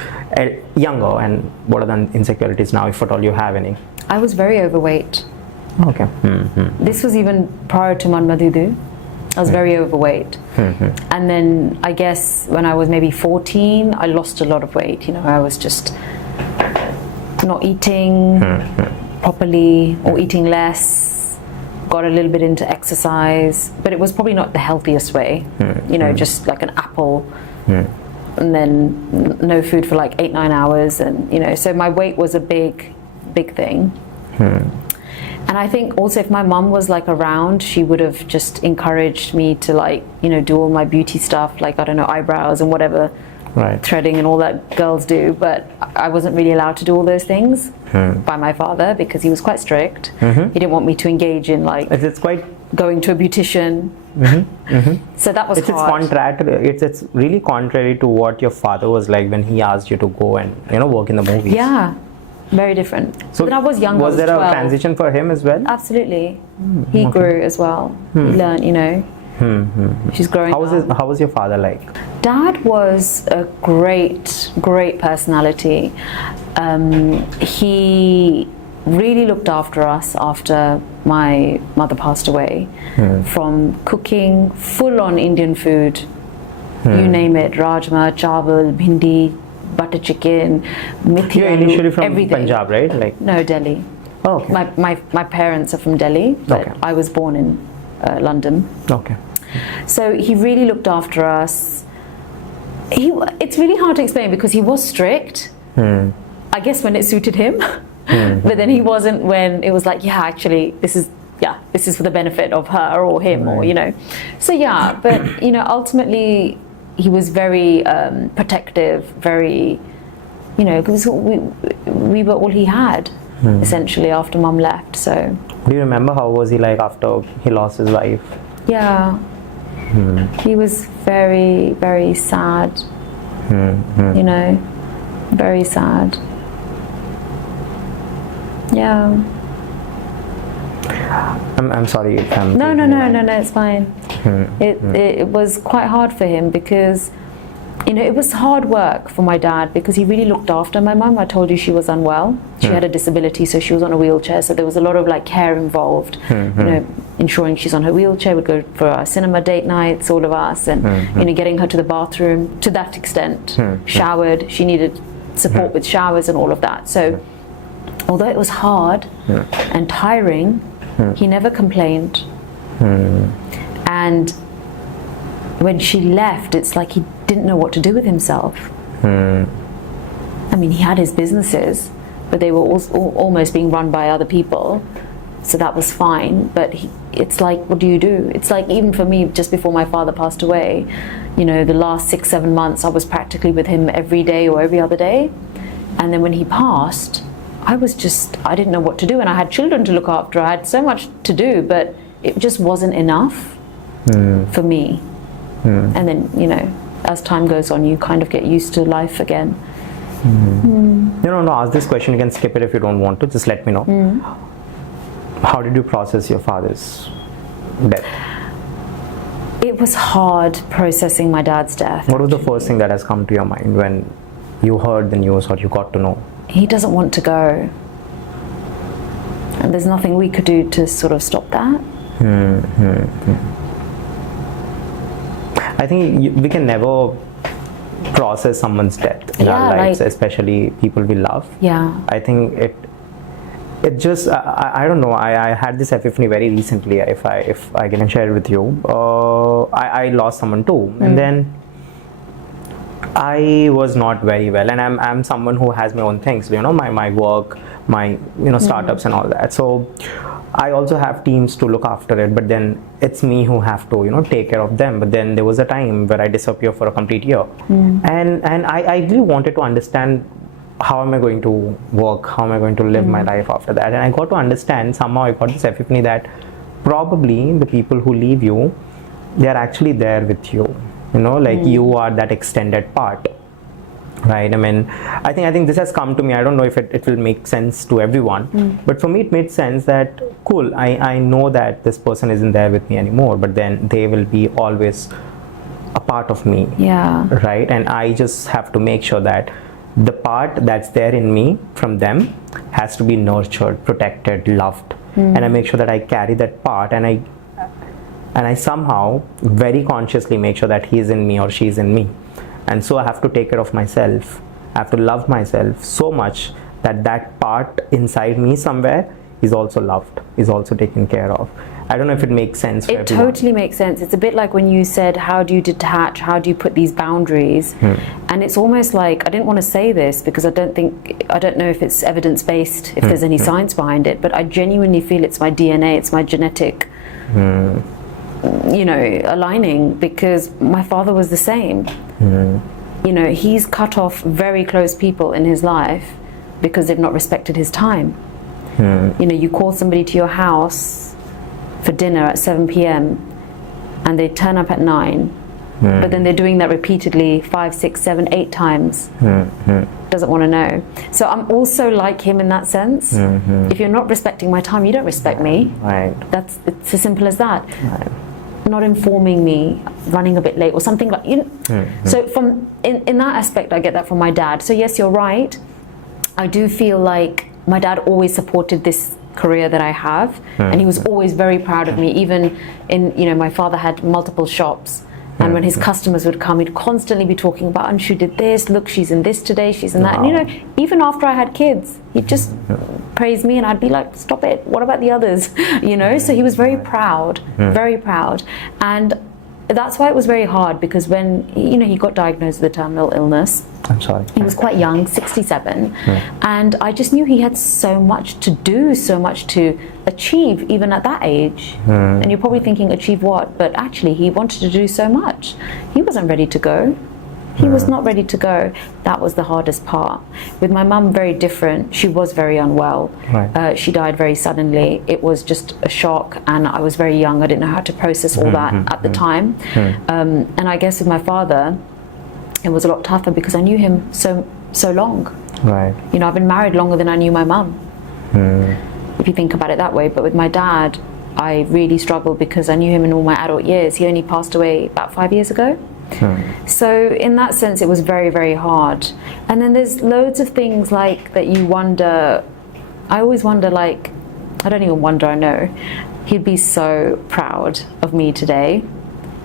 younger, and what are the insecurities now, if at all you have any? I was very overweight. Okay. This was even prior to Manmadhudu. I was very overweight. And then I guess when I was maybe 14, I lost a lot of weight. You know, I was just not eating properly, or eating less, got a little bit into exercise, but it was probably not the healthiest way. You know, just like an apple, and then no food for like 8-9 hours, and you know, so my weight was a big thing. And I think also if my mum was like around, she would have just encouraged me to, like, you know, do all my beauty stuff, like, I don't know, eyebrows and whatever, threading and all that girls do. But I wasn't really allowed to do all those things by my father, because he was quite strict. He didn't want me to engage in, like, it's quite going to a beautician. So that was hard. It's really contrary to what your father was like when he asked you to go and, you know, work in the movies. Yeah, very different. So when I was younger, was there 12. a transition for him as well? Absolutely. He grew as well. He learned, you know. She's growing up. How was your father like? Dad was a great personality. He really looked after us after my mother passed away. From cooking full-on Indian food, you name it, rajma, chawal, bhindi, butter chicken, methi You're initially from everything. Punjab, right? Like, no, Delhi. Oh, okay. My parents are from Delhi, but I was born in London. Okay. So he really looked after us. It's really hard to explain, because he was strict, I guess, when it suited him. But then he wasn't when it was like, yeah, actually, this is for the benefit of her or him, or, you know. So yeah, but you know, ultimately he was very protective, very, you know, because we were all he had essentially after mum left. So do you remember how was he like after he lost his wife? Yeah. He was very, very sad. You know, very sad. Yeah. I'm sorry if I'm... No, it's fine. It was quite hard for him, because, you know, it was hard work for my dad, because he really looked after my mum. I told you she was unwell. She had a disability, so she was on a wheelchair. So there was a lot of like care involved. You know, ensuring she's on her wheelchair. We'd go for our cinema date nights, all of us, and you know, getting her to the bathroom to that extent. Showered. She needed support with showers and all of that. So although it was hard and tiring, he never complained. And when she left, it's like he didn't know what to do with himself. I mean, he had his businesses, but they were almost being run by other people, so that was fine. But it's like, what do you do? It's like, even for me, just before my father passed away, you know, the last 6-7 months, I was practically with him every day or every other day. And then when he passed, I didn't know what to do, and I had children to look after. I had so much to do, but it just wasn't enough for me. And then, you know, as time goes on, you kind of get used to life again. No, ask this question. You can skip it if you don't want to. Just let me know. How did you process your father's death? It was hard processing my dad's death. What was the first thing that has come to your mind when you heard the news or you got to know? He doesn't want to go. And there's nothing we could do to sort of stop that. I think we can never process someone's death in our lives, especially people we love. Yeah. I think it just, I don't know, I had this epiphany very recently, if I can share it with you. I lost someone too, and then I was not very well, and I'm someone who has my own things, my work, my startups and all that. So I also have teams to look after it, but then it's me who have to take care of them. But then there was a time where I disappeared for a complete year, and I really wanted to understand, how am I going to work? How am I going to live my life after that? And I got to understand, somehow I got this epiphany that probably the people who leave you, they are actually there with you. You are that extended part, right? I mean, I think this has come to me. I don't know if it will make sense to everyone, but for me it made sense that, cool, I know that this person isn't there with me anymore, but then they will be always a part of me. Yeah. Right? And I just have to make sure that the part that's there in me from them has to be nurtured, protected, loved, and I make sure that I carry that part, and I somehow very consciously make sure that he is in me or she is in me. And so I have to take care of myself. I have to love myself so much that that part inside me somewhere is also loved, is also taken care of. I don't know if it makes sense for everyone. It totally makes sense. It's a bit like when you said, how do you detach? How do you put these boundaries? And it's almost like, I didn't want to say this because I don't know if it's evidence-based, if there's any science behind it, but I genuinely feel it's my DNA, it's my genetic, aligning, because my father was the same. He's cut off very close people in his life because they've not respected his time. You call somebody to your house for dinner at 7 p.m. and they turn up at 9, but then they're doing that repeatedly 5, 6, 7, 8 times. Doesn't want to know. So I'm also like him in that sense. If you're not respecting my time, you don't respect me. Right. It's as simple as that. Right. Not informing me, running a bit late or something like So from in that aspect, I get that from my dad. So yes, you're right. I do feel like my dad always supported this career that I have, and he was always very proud of me. Even in my father had multiple shops, and when his customers would come, he'd constantly be talking about, Anshu did this, look, she's in this today, she's in that. And even after I had kids, he'd just praise me, and I'd be like, stop it, what about the others? So he was very proud, very proud. And that's why it was very hard, because when he got diagnosed with a terminal illness, I'm sorry, he was quite young, 67, and I just knew he had so much to do, so much to achieve even at that age. And you're probably thinking, achieve what? But actually he wanted to do so much. He wasn't ready to go. He was not ready to go. That was the hardest part. With my mum, very different. She was very unwell. Right. She died very suddenly. It was just a shock, and I was very young. I didn't know how to process all that at the time. And I guess with my father, it was a lot tougher because I knew him so long. Right. I've been married longer than I knew my mum. If you think about it that way. But with my dad, I really struggled because I knew him in all my adult years. He only passed away about 5 years ago. So in that sense, it was very, very hard. And then there's loads of things like that you wonder. I always wonder, like, I don't even wonder, I know. He'd be so proud of me today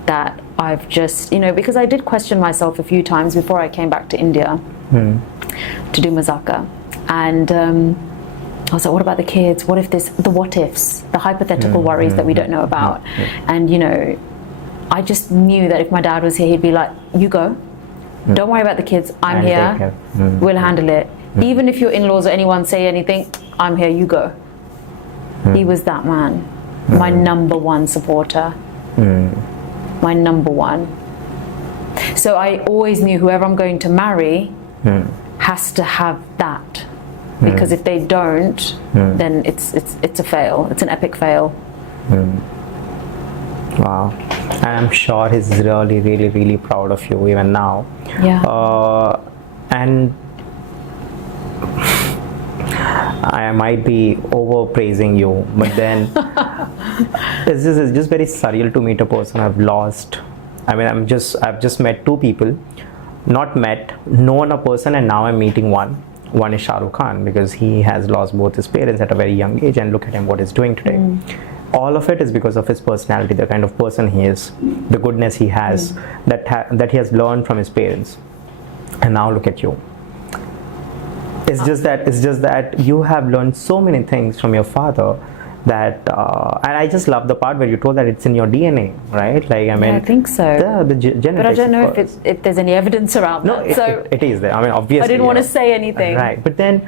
that I've just, because I did question myself a few times before I came back to India to do Majaka. And I was like, what about the kids? What if the what ifs, the hypothetical worries that we don't know about? And, I just knew that if my dad was here, he'd be like, you go. Don't worry about the kids. I'm here. We'll handle it. Even if your in-laws or anyone say anything, I'm here, you go. He was that man. My number one supporter. My number one. So I always knew whoever I'm going to marry has to have that. Because if they don't, then it's a fail. It's an epic fail. Wow. And I'm sure he's really, really, really proud of you even now. Yeah. And I might be overpraising you, but then it's just very surreal to meet a person I've lost. I mean, I've just met two people, known a person, and now I'm meeting one. One is Shah Rukh Khan, because he has lost both his parents at a very young age, and look at him, what he's doing today. All of it is because of his personality, the kind of person he is, the goodness he has, that he has learned from his parents. And now look at you. It's just that you have learned so many things from your father, that and I just love the part where you told that it's in your DNA, right? Like, I mean, I think so. The genetics, but I don't know if there's any evidence around that. So it is there. I mean, obviously. I didn't want to say anything. Right, but then,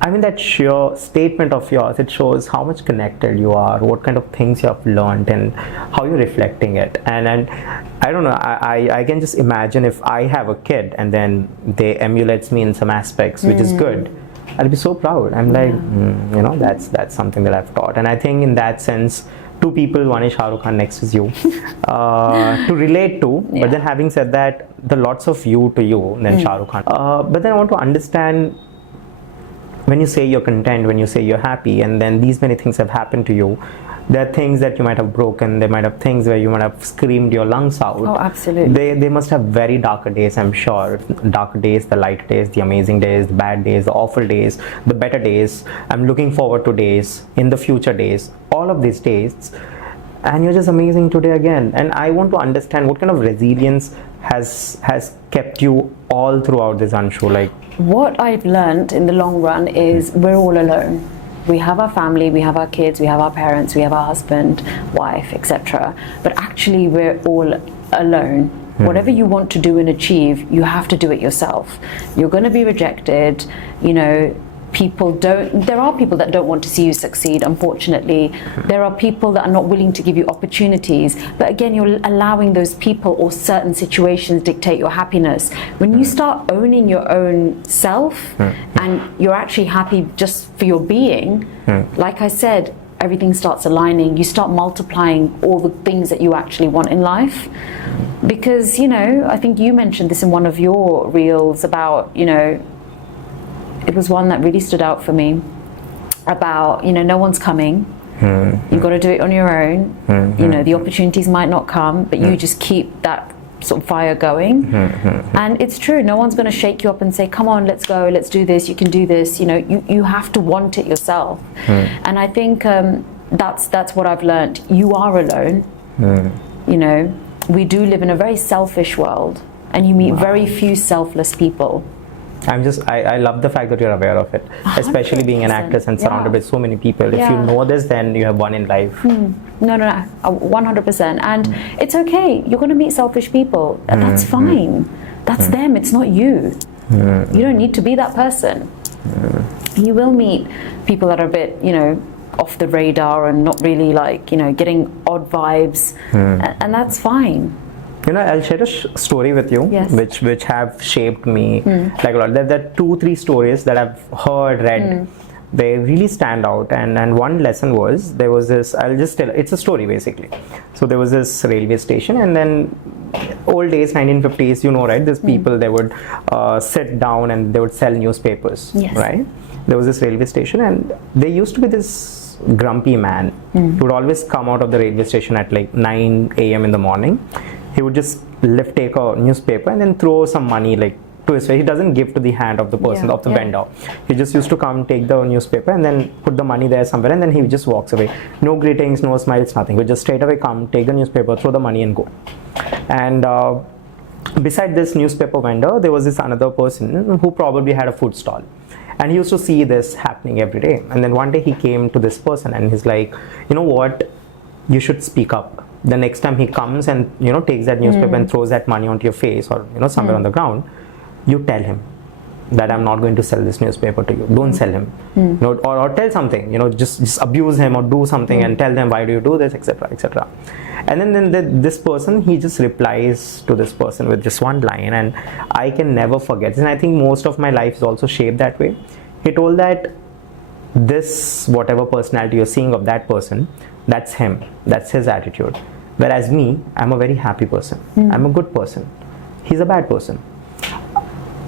I mean, that sheer statement of yours, it shows how much connected you are, what kind of things you have learned, and how you're reflecting it. And I don't know, I can just imagine if I have a kid and then they emulates me in some aspects, which is good. I'll be so proud. I'm like, you know, that's something that I've taught. And I think in that sense, two people, one is Shah Rukh Khan, next is you, to relate to. But then having said that, the lots of you to you, then Shah Rukh Khan. But then I want to understand, when you say you're content, when you say you're happy, and then these many things have happened to you, there are things that you might have broken, there might have things where you might have screamed your lungs out. Oh, absolutely. They must have very darker days, I'm sure. Darker days, the light days, the amazing days, the bad days, the awful days, the better days. I'm looking forward to days, in the future days, all of these days. And you're just amazing today again. And I want to understand what kind of resilience has kept you all throughout this, Anshu. Like, what I've learned in the long run is we're all alone. We have our family, we have our kids, we have our parents, we have our husband, wife, etc. But actually we're all alone. Whatever you want to do and achieve, you have to do it yourself. You're going to be rejected, you know. There are people that don't want to see you succeed, unfortunately. There are people that are not willing to give you opportunities. But again, you're allowing those people or certain situations dictate your happiness. When you start owning your own self and you're actually happy just for your being, like I said, everything starts aligning. You start multiplying all the things that you actually want in life. Because, you know, I think you mentioned this in one of your reels about, you know, it was one that really stood out for me about, you know, no one's coming. You've got to do it on your own. You know, the opportunities might not come, but you just keep that sort of fire going. And it's true, no one's going to shake you up and say, come on, let's go, let's do this, you can do this. You know, you have to want it yourself. And I think that's what I've learned. You are alone. You know, we do live in a very selfish world, and you meet very few selfless people. I love the fact that you're aware of it, especially being an actress and surrounded by so many people. If you know this, then you have won in life. No, 100%. And it's okay. You're going to meet selfish people. And that's fine. That's them. It's not you. You don't need to be that person. You will meet people that are a bit, you know, off the radar and not really, like, you know, getting odd vibes. And that's fine. You know, I'll share a story with you, which have shaped me like a lot. There are 2-3 stories that I've heard, read. They really stand out. And one lesson was, there was this, I'll just tell, it's a story basically. So there was this railway station, and then old days, 1950s, you know, right? These people, they would sit down and they would sell newspapers, right? There was this railway station, and there used to be this grumpy man who would always come out of the railway station at like 9 a.m. in the morning. He would just take a newspaper and then throw some money like to his face. He doesn't give to the hand of the person, of the vendor. He just used to come, take the newspaper, and then put the money there somewhere, and then he just walks away. No greetings, no smiles, nothing. He would just straight away come, take the newspaper, throw the money, and go. And beside this newspaper vendor, there was this another person who probably had a food stall. And he used to see this happening every day. And then one day he came to this person and he's like, you know what, you should speak up. The next time he comes and, you know, takes that newspaper and throws that money onto your face, or, you know, somewhere on the ground, you tell him that I'm not going to sell this newspaper to you. Don't sell him. You know, or tell something, you know, just abuse him or do something and tell them, why do you do this, etc., etc. And then this person, he just replies to this person with just one line, and I can never forget. And I think most of my life is also shaped that way. He told that this, whatever personality you're seeing of that person, that's him, that's his attitude. Whereas me, I'm a very happy person. I'm a good person. He's a bad person.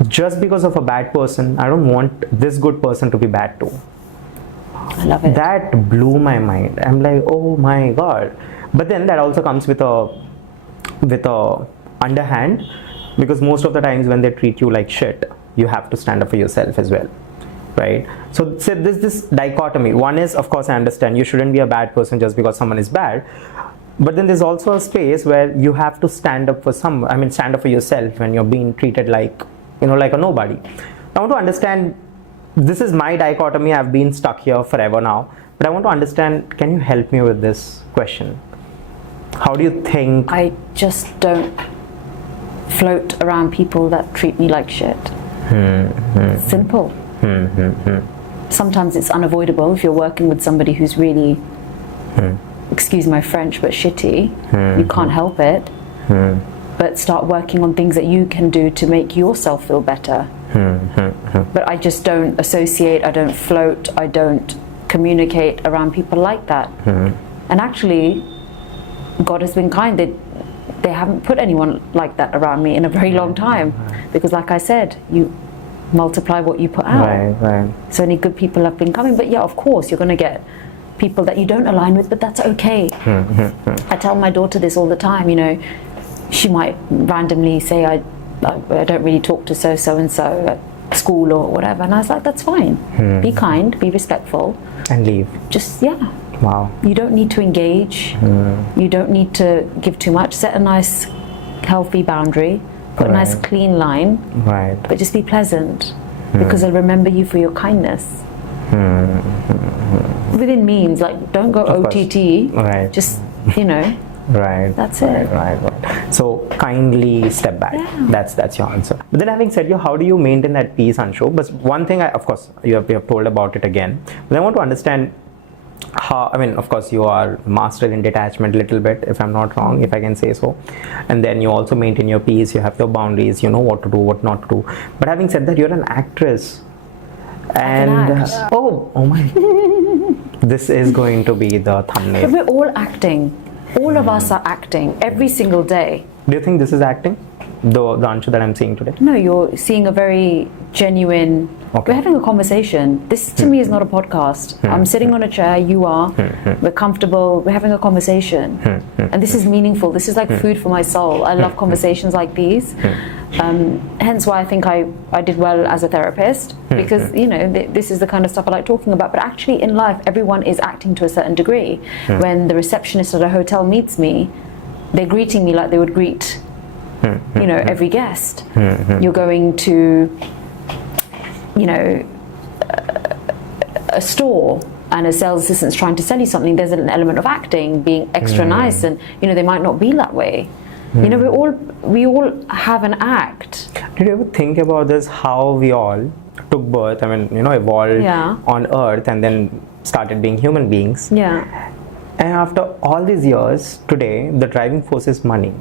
just because of a bad person, I don't want this good person to be bad too. I love it. That blew my mind. I'm like, oh my god. But then that also comes with a underhand, because most of the times when they treat you like shit, you have to stand up for yourself as well, right? So there's this dichotomy. One is, of course, I understand you shouldn't be a bad person just because someone is bad, but then there's also a space where you have to stand up for stand up for yourself when you're being treated like, like a nobody. I want to understand, this is my dichotomy. I've been stuck here forever now, but I want to understand, can you help me with this question? How do you think? I just don't float around people that treat me like shit. Simple. Sometimes it's unavoidable if you're working with somebody who's really, excuse my French, but shitty. You can't help it. But start working on things that you can do to make yourself feel better. But I just don't associate, I don't float, I don't communicate around people like that. And actually, God has been kind. They haven't put anyone like that around me in a very long time. Because like I said, you multiply what you put out. Right. So any good people have been coming. But yeah, of course, you're going to get people that you don't align with, but that's okay. I tell my daughter this all the time, she might randomly say, I don't really talk to so-and-so at school or whatever. And I was like, that's fine. Be kind, be respectful. And leave. Just, yeah. Wow. You don't need to engage. You don't need to give too much. Set a nice, healthy boundary. Put a nice, clean line. Right. But just be pleasant. Because they'll remember you for your kindness. Within means, like, don't go OTT. Right. Just, Right. That's it. Right. So kindly step back. Yeah. That's your answer. But then, having said how do you maintain that peace, Anshu? But one thing, of course, you have told about it again. But I want to understand how. Of course, you are master in detachment a little bit, if I'm not wrong, if I can say so. And then you also maintain your peace. You have your boundaries. You know what to do, what not to do. But having said that, you're an actress. And oh my, this is going to be the thumbnail. But we're all acting. All of us are acting every single day. Do you think this is acting? The Anshu that I'm seeing today? No, you're seeing a very genuine. Okay. We're having a conversation. This to me is not a podcast. I'm sitting on a chair, you are. We're comfortable, we're having a conversation. And this is meaningful. This is like food for my soul. I love conversations like these. Hence why I think I did well as a therapist, because this is the kind of stuff I like talking about. But actually in life, everyone is acting to a certain degree. When the receptionist at a hotel meets me, they're greeting me like they would greet every guest. You're going to a store and a sales assistant's trying to sell you something. There's an element of acting, being extra nice, and they might not be that way. We all have an act. Did you ever think about this, how we all took birth, evolved on earth and then started being human beings? Yeah. And after all these years, today the driving force is money.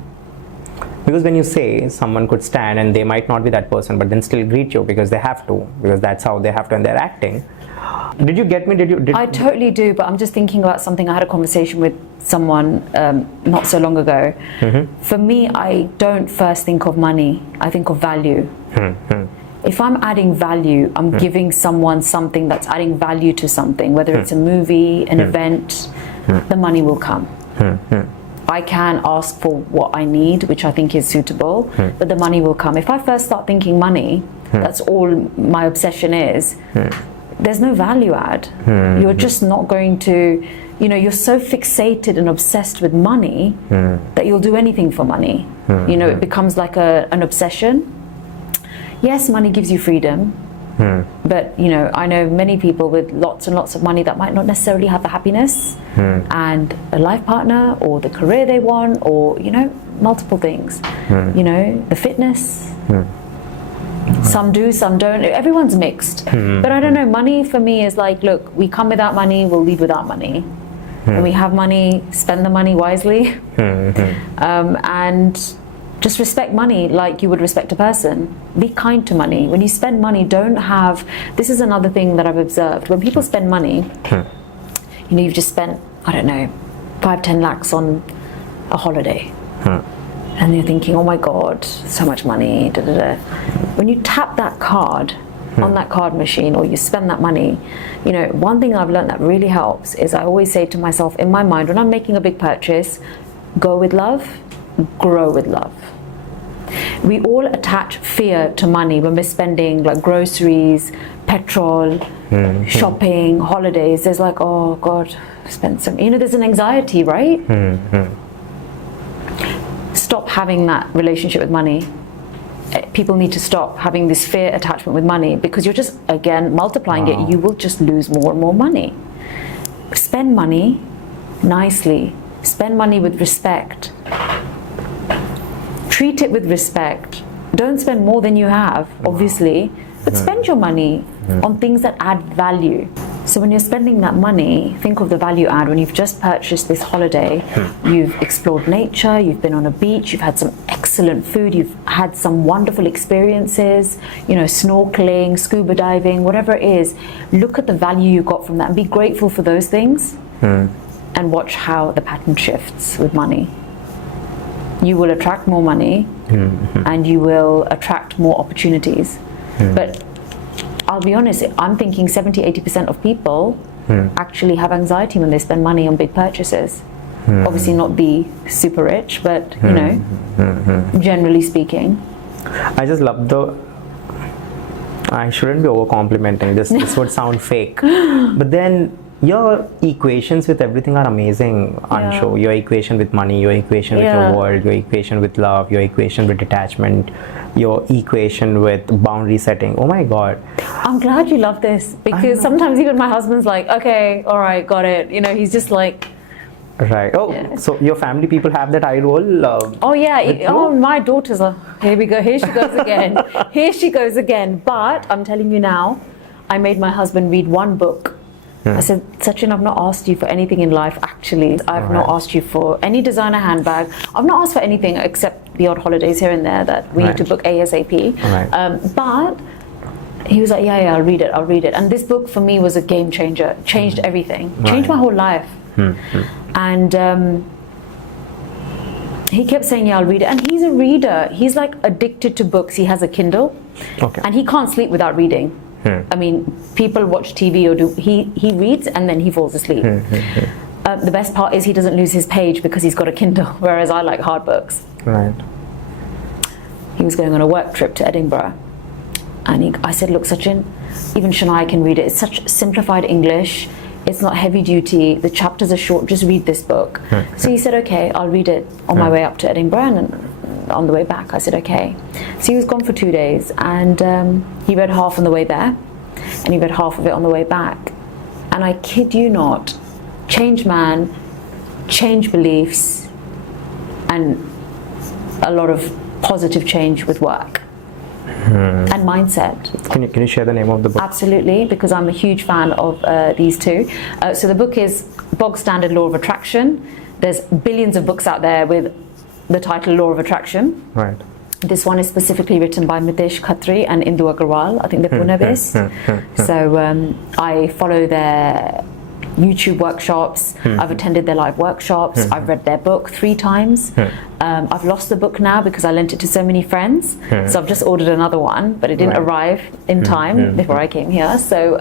Because when you say someone could stand and they might not be that person, but then still greet you because they have to, because that's how they have to, and they're acting. Did you get me? I totally do, but I'm just thinking about something. I had a conversation with someone not so long ago. For me, I don't first think of money. I think of value. If I'm adding value, I'm giving someone something that's adding value to something, whether it's a movie, an event, the money will come. I can ask for what I need, which I think is suitable, but the money will come. If I first start thinking money, that's all my obsession is, there's no value add. You're just not going to, you're so fixated and obsessed with money that you'll do anything for money. It becomes like an obsession. Yes, money gives you freedom. But I know many people with lots and lots of money that might not necessarily have the happiness and a life partner or the career they want, or multiple things. The fitness. Some do, some don't. Everyone's mixed. But I don't know, money for me is like, look, we come without money, we'll leave without money. When we have money, spend the money wisely. And just respect money like you would respect a person. Be kind to money. When you spend money, this is another thing that I've observed. When people spend money, you've just spent, I don't know, 5-10 lakhs on a holiday. and you're thinking, oh my God, so much money, da, da, da. When you tap that card on that card machine, or you spend that money, you know, one thing I've learned that really helps is I always say to myself in my mind, when I'm making a big purchase, go with love, grow with love. We all attach fear to money when we're spending like groceries, petrol, shopping, holidays. There's like, oh God, spend some, you know, there's an anxiety, right? Stop having that relationship with money. People need to stop having this fear attachment with money, because you're just, again, multiplying it. You will just lose more and more money. Spend money nicely. Spend money with respect. Treat it with respect. Don't spend more than you have, obviously, but spend your money on things that add value. So when you're spending that money, think of the value add. When you've just purchased this holiday, you've explored nature, you've been on a beach, you've had some excellent food, you've had some wonderful experiences, you know, snorkeling, scuba diving, whatever it is. Look at the value you got from that and be grateful for those things, and watch how the pattern shifts with money. You will attract more money, and you will attract more opportunities. But I'll be honest, I'm thinking 70-80% of people actually have anxiety when they spend money on big purchases. Obviously not the super rich, but you know, generally speaking. I just love I shouldn't be over complimenting this. This would sound fake, but then your equations with everything are amazing, Anshu. Your equation with money, your equation with your world, your equation with love, your equation with detachment, your equation with boundary setting. Oh my God. I'm glad you love this, because sometimes even my husband's like, okay, all right, got it. You know, he's just like, right. Oh, so your family people have that eye roll? Oh yeah. Oh, my daughter's here we go. Here she goes again. Here she goes again. But I'm telling you now, I made my husband read one book. I said, Sachin, I've not asked you for anything in life, actually. I've not asked you for any designer handbag. I've not asked for anything except the odd holidays here and there that we need to book ASAP. But he was like, yeah, I'll read it. And this book for me was a game changer. Changed everything. Changed my whole life. And he kept saying, yeah, I'll read it. And he's a reader. He's like addicted to books. He has a Kindle. And he can't sleep without reading. I mean, people watch TV or he reads and then he falls asleep. The best part is he doesn't lose his page because he's got a Kindle, whereas I like hard books. Right. He was going on a work trip to Edinburgh, and I said, look, Sachin, even Shania can read it. It's such simplified English. It's not heavy duty. The chapters are short. Just read this book. So he said, okay, I'll read it on my way up to Edinburgh, and on the way back I said okay. So he was gone for 2 days, and he read half on the way there and he read half of it on the way back, and I kid you not, changed man, changed beliefs, and a lot of positive change with work and mindset. Can you share the name of the book? Absolutely, because I'm a huge fan of these two. So the book is Bog Standard Law of Attraction. There's billions of books out there with the title Law of Attraction. Right. This one is specifically written by Mitesh Khatri and Indu Agarwal. I think they're Pune based. So I follow their YouTube workshops. I've attended their live workshops. I've read their book 3 times. I've lost the book now because I lent it to so many friends. So I've just ordered another one, but it didn't arrive in time before I came here. So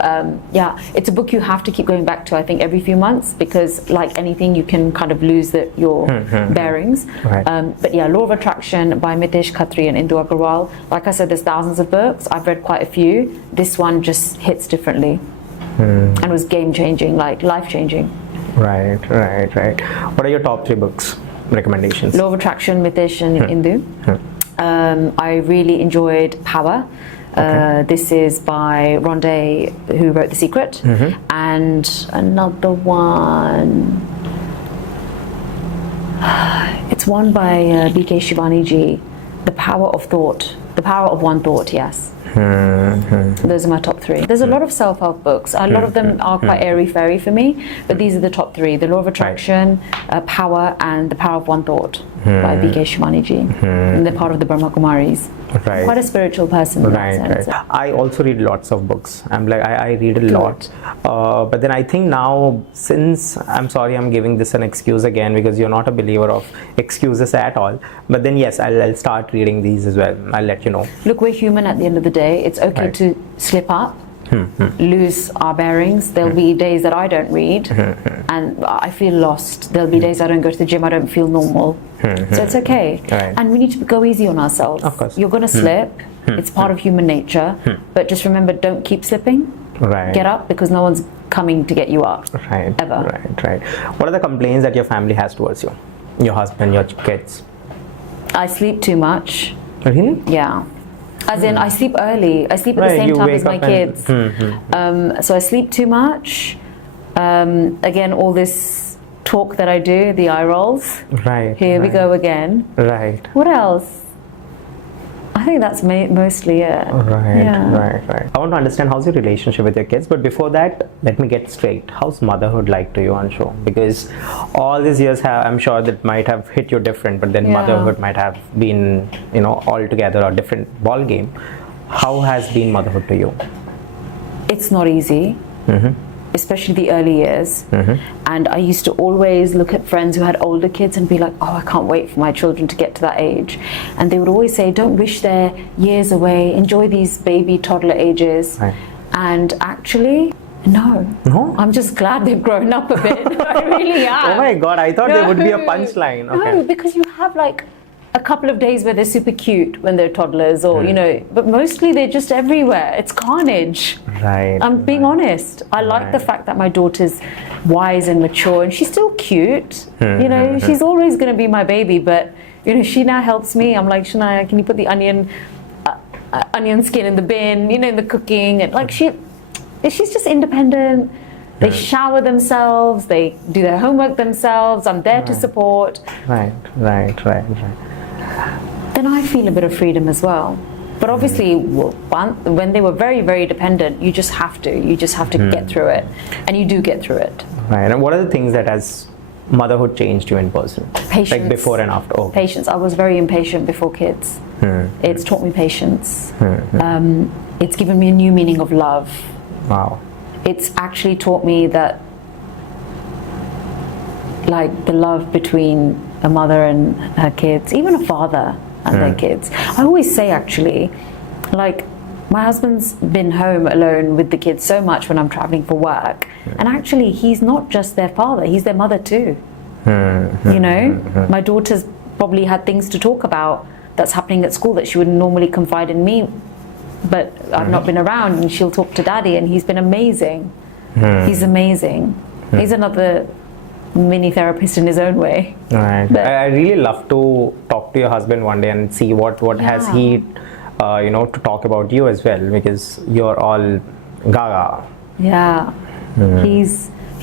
yeah, it's a book you have to keep going back to, I think, every few months, because like anything, you can kind of lose your bearings. But yeah, Law of Attraction by Mitesh Khatri and Indu Agarwal. Like I said, there's thousands of books. I've read quite a few. This one just hits differently. And was game-changing, like life-changing. Right. What are your top 3 books recommendations? Law of Attraction, Mitesh and Indu. I really enjoyed Power. This is by Rhonda, who wrote The Secret. And another one, it's one by B.K. Shivani ji, The Power of Thought. The Power of One Thought, yes. Those are my top 3. There's a lot of self-help books. A lot of them are quite airy-fairy for me, but these are the top 3. The Law of Attraction, Power, and The Power of One Thought by B.K. Shimaniji. And they're part of the Brahma Kumaris. Right. Quite a spiritual person in that sense. Right. I also read lots of books. I read a lot. But then I think now, since, I'm sorry I'm giving this an excuse again because you're not a believer of excuses at all. But then yes, I'll start reading these as well. I'll let you know. Look, we're human at the end of the day. It's okay to slip up, lose our bearings. There'll be days that I don't read and I feel lost. There'll be days I don't go to the gym, I don't feel normal. So it's okay. And we need to go easy on ourselves. Of course. You're going to slip. It's part of human nature. But just remember, don't keep slipping. Get up, because no one's coming to get you up. Ever. Right. What are the complaints that your family has towards you? Your husband, your kids? I sleep too much. Really? Yeah. As in, I sleep early. I sleep at the same time as my kids. So I sleep too much. Again, all this talk that I do, the eye rolls. Here we go again. What else? I think that's mostly it. Right. I want to understand how's your relationship with your kids, but before that, let me get straight. How's motherhood like to you, Anshu? Because all these years I'm sure that might have hit you different, but then motherhood might have been, altogether a different ball game. How has been motherhood to you? It's not easy. Especially the early years. And I used to always look at friends who had older kids and be like, oh, I can't wait for my children to get to that age. And they would always say, don't wish their years away, enjoy these baby toddler ages. And actually, no, I'm just glad they've grown up a bit. I really am. Oh my god, I thought there would be a punchline. No, because you have like a couple of days where they're super cute when they're toddlers, or but mostly they're just everywhere. It's carnage. I'm being honest. I like the fact that my daughter's wise and mature, and she's still cute. She's always going to be my baby, but she now helps me. I'm like, Shania, can you put the onion skin in the bin? In the cooking, and like she's just independent. They shower themselves. They do their homework themselves. I'm there to support. Right. Then I feel a bit of freedom as well. But obviously, when they were very, very dependent, you just have to get through it. And you do get through it. Right. And what are the things that has motherhood changed you in person? Patience. Like before and after? Oh. Patience. I was very impatient before kids. It's taught me patience. It's given me a new meaning of love. Wow. It's actually taught me that, like, the love between a mother and her kids, even a father and their kids. I always say, actually, like, my husband's been home alone with the kids so much when I'm traveling for work, and actually he's not just their father, he's their mother too. My daughter's probably had things to talk about that's happening at school that she would normally confide in me, but I've not been around, and she'll talk to daddy, and he's been amazing. He's amazing. He's another mini therapist in his own way. Right. I really love to talk to your husband one day and see what has he to talk about you as well, because you're all gaga. He'll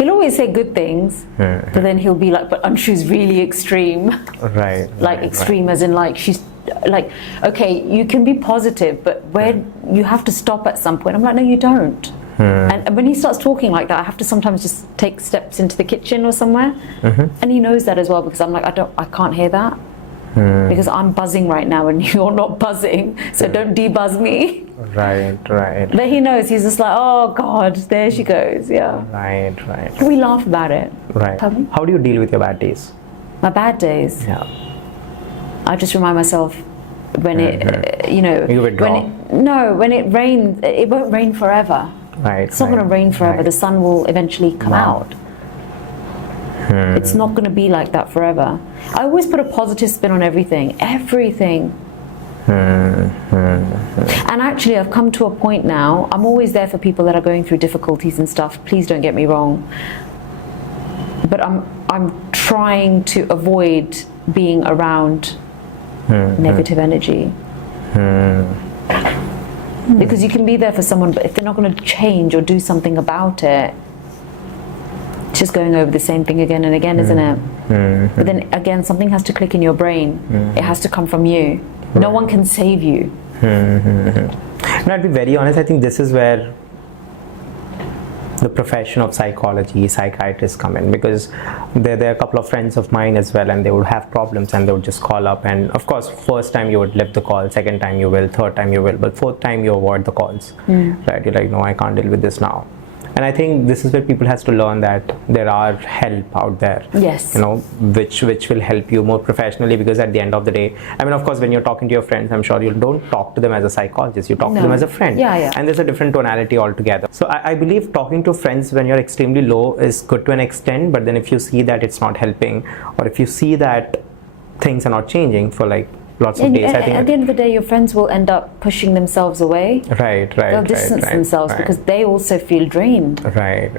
always say good things, but then he'll be like, but Anshu's really extreme. Extreme as in, like, she's like, okay, you can be positive, but where you have to stop at some point. I'm like, no, you don't. And when he starts talking like that, I have to sometimes just take steps into the kitchen or somewhere. And he knows that as well, because I'm like, I can't hear that, because I'm buzzing right now and you're not buzzing, so don't debuzz me. Right. But he knows. He's just like, oh God, there she goes. Right. We laugh about it. Right. How do you deal with your bad days? My bad days? I just remind myself when you withdraw. When it rains, it won't rain forever. It's not going to rain forever. The sun will eventually come out. It's not going to be like that forever. I always put a positive spin on everything. And actually, I've come to a point now, I'm always there for people that are going through difficulties and stuff. Please don't get me wrong. But I'm trying to avoid being around negative energy. Because you can be there for someone, but if they're not going to change or do something about it, it's just going over the same thing again and again, isn't it? But then again, something has to click in your brain. It has to come from you. No one can save you. And I'll be very honest, I think this is where the profession of psychology, psychiatrists come in, because there are a couple of friends of mine as well, and they would have problems and they would just call up, and of course first time you would lift the call, second time you will, third time you will, but fourth time you avoid the calls, right? You're like, no, I can't deal with this now. And I think this is where people has to learn that there are help out there, Yes. you know, which will help you more professionally, because at the end of the day, I mean, of course, when you're talking to your friends, I'm sure you don't talk to them as a psychologist, you talk to them as a friend. Yeah. And there's a different tonality altogether. So I believe talking to friends when you're extremely low is good to an extent, but then if you see that it's not helping, or if you see that things are not changing for like lots of days, I think at the end of the day, your friends will end up pushing themselves away. Right. They'll distance themselves because they also feel drained. Right.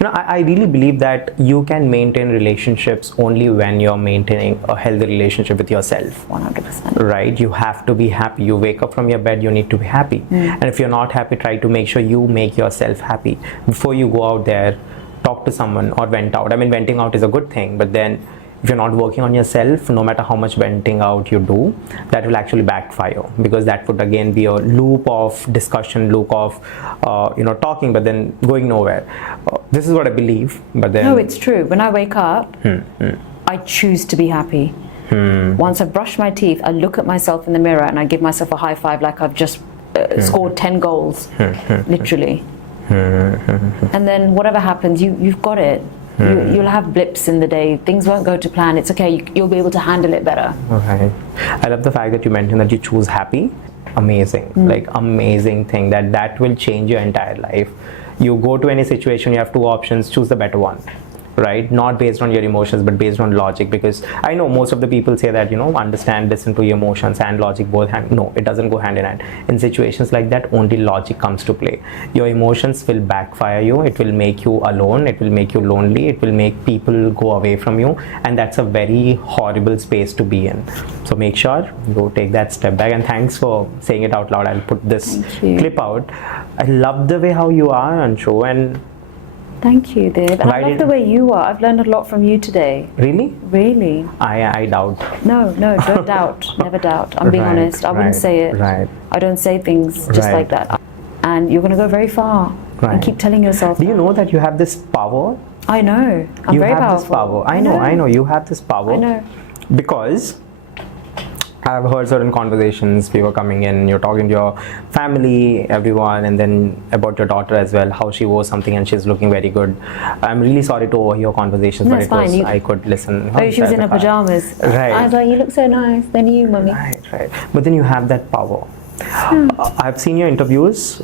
You know, I really believe that you can maintain relationships only when you're maintaining a healthy relationship with yourself. 100%. Right? You have to be happy. You wake up from your bed, you need to be happy. And if you're not happy, try to make sure you make yourself happy before you go out there, talk to someone or vent out. I mean, venting out is a good thing, but then if you're not working on yourself, no matter how much venting out you do, that will actually backfire, because that would again be a loop of discussion, loop of talking, but then going nowhere. This is what I believe, but then No, it's true. When I wake up, I choose to be happy. Once I brush my teeth, I look at myself in the mirror and I give myself a high five like I've just scored 10 goals, literally. And then whatever happens, you've got it. You'll have blips in the day. Things won't go to plan. It's okay. You'll be able to handle it better. Okay. I love the fact that you mentioned that you choose happy. Amazing. Like amazing thing that will change your entire life. You go to any situation, you have two options, choose the better one. Right? Not based on your emotions, but based on logic, because I know most of the people say that, understand, listen to your emotions and logic both no, it doesn't go hand in hand. In situations like that, only logic comes to play. Your emotions will backfire you, it will make you alone, it will make you lonely, it will make people go away from you, and that's a very horrible space to be in. So make sure you take that step back, and thanks for saying it out loud. I'll put this clip out. I love the way how you are, Anshu, and thank you, Dev. And I love the way you are. I've learned a lot from you today. Really? Really. I doubt. No, don't doubt. Never doubt. I'm being honest. I wouldn't say it. Right. I don't say things just like that. And you're going to go very far. And keep telling yourself Do you know that you have this power? I know. I'm very powerful. This power. I know. You have this power. I know. Because I've heard certain conversations, we were coming in, you're talking to your family, everyone, and then about your daughter as well, how she wore something and she's looking very good. I'm really sorry to overhear conversations, No, but it's fine. I could listen. Oh, she was in her pajamas. Right. I was like, you look so nice. Then you, mummy. Right. But then you have that power. I've seen your interviews.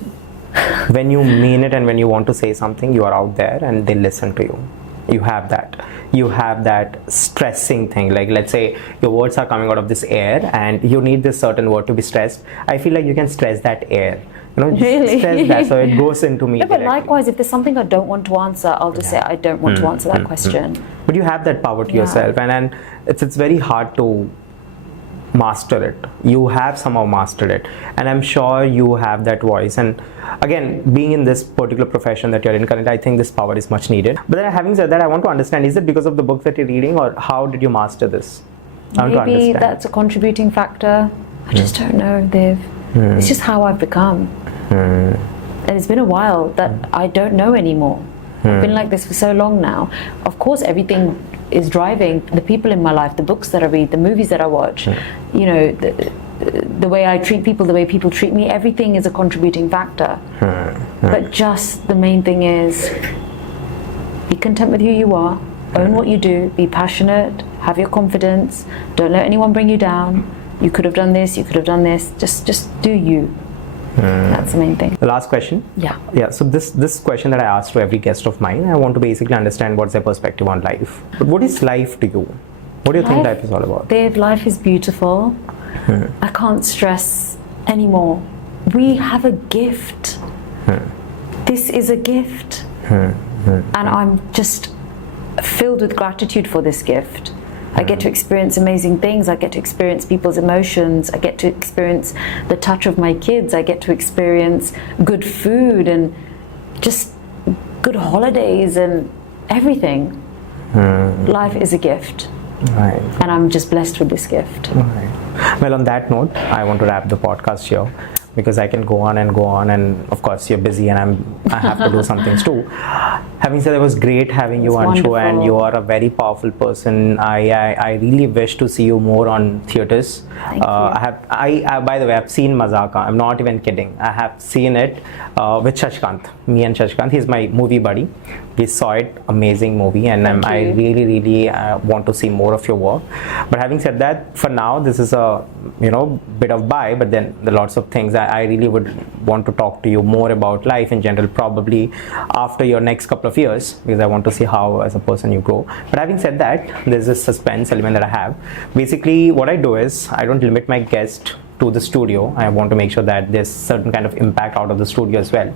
When you mean it and when you want to say something, you are out there and they listen to you. You have that stressing thing, like let's say your words are coming out of this air and you need this certain word to be stressed. I feel like you can stress that air, Really? Stress that so it goes into me. No, but likewise, if there's something I don't want to answer, I'll just say I don't want to answer that question. But you have that power to yourself, and it's very hard to master it. You have somehow mastered it, and I'm sure you have that voice. And again, being in this particular profession that you're in currently, I think this power is much needed. But then having said that, I want to understand, is it because of the books that you're reading, or how did you master this? Maybe that's a contributing factor. I just don't know, Dev. It's just how I've become. And it's been a while that I don't know anymore. I've been like this for so long now. Of course, everything is driving the people in my life, the books that I read, the movies that I watch, the way I treat people, the way people treat me, everything is a contributing factor. But just the main thing is be content with who you are, own what you do, be passionate, have your confidence, don't let anyone bring you down. You could have done this, you could have done this, just do you. That's the main thing. The last question. Yeah. So this question that I ask to every guest of mine, I want to basically understand what's their perspective on life. But what is life to you? What do you think life is all about? Dave, life is beautiful. I can't stress anymore. We have a gift. This is a gift. And I'm just filled with gratitude for this gift. I get to experience amazing things. I get to experience people's emotions. I get to experience the touch of my kids. I get to experience good food and just good holidays and everything. Life is a gift. Right. And I'm just blessed with this gift. Right. Well, on that note, I want to wrap the podcast here. because I can go on, and of course you're busy, and I have to do some things too. Having said, it was great having you, Anshu, and you are a very powerful person. I really wish to see you more on theatres. Thank you. By the way, I've seen Majaka. I'm not even kidding. I have seen it with Shashkant. Me and Shashkant. He's my movie buddy. We saw it. Amazing movie, and I really want to see more of your work. But having said that, for now, this is a bit of bye. But then there are lots of things I really would want to talk to you more about life in general, probably after your next couple of years, because I want to see how as a person you grow. But having said that, there's this suspense element that I have. Basically, what I do is I don't limit my guest to the studio. I want to make sure that there's certain kind of impact out of the studio as well.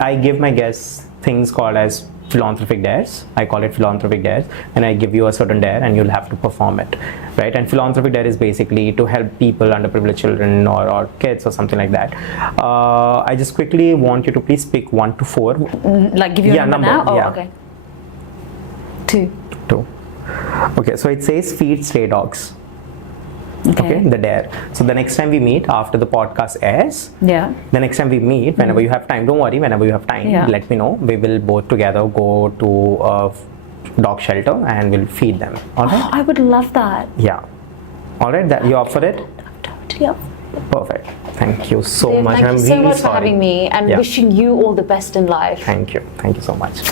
I give my guests things called as philanthropic dares. I call it philanthropic dares, and I give you a certain dare and you'll have to perform it, right? And philanthropic dare is basically to help people, underprivileged children or kids or something like that. I just quickly want you to please pick 1 to 4. Like give you a number now? Oh, yeah. okay. 2. Okay, so it says feed stray dogs. Okay, the dare. So the next time we meet after the podcast airs, the next time we meet, whenever you have time, don't worry, whenever you have time, let me know. We will both together go to a dog shelter and we'll feed them. All right? Oh, I would love that. Yeah. All right, that you up for it? I'm totally up. Perfect. Thank you so much. Thank you so much for having me, and Yeah. wishing you all the best in life. Thank you. Thank you so much.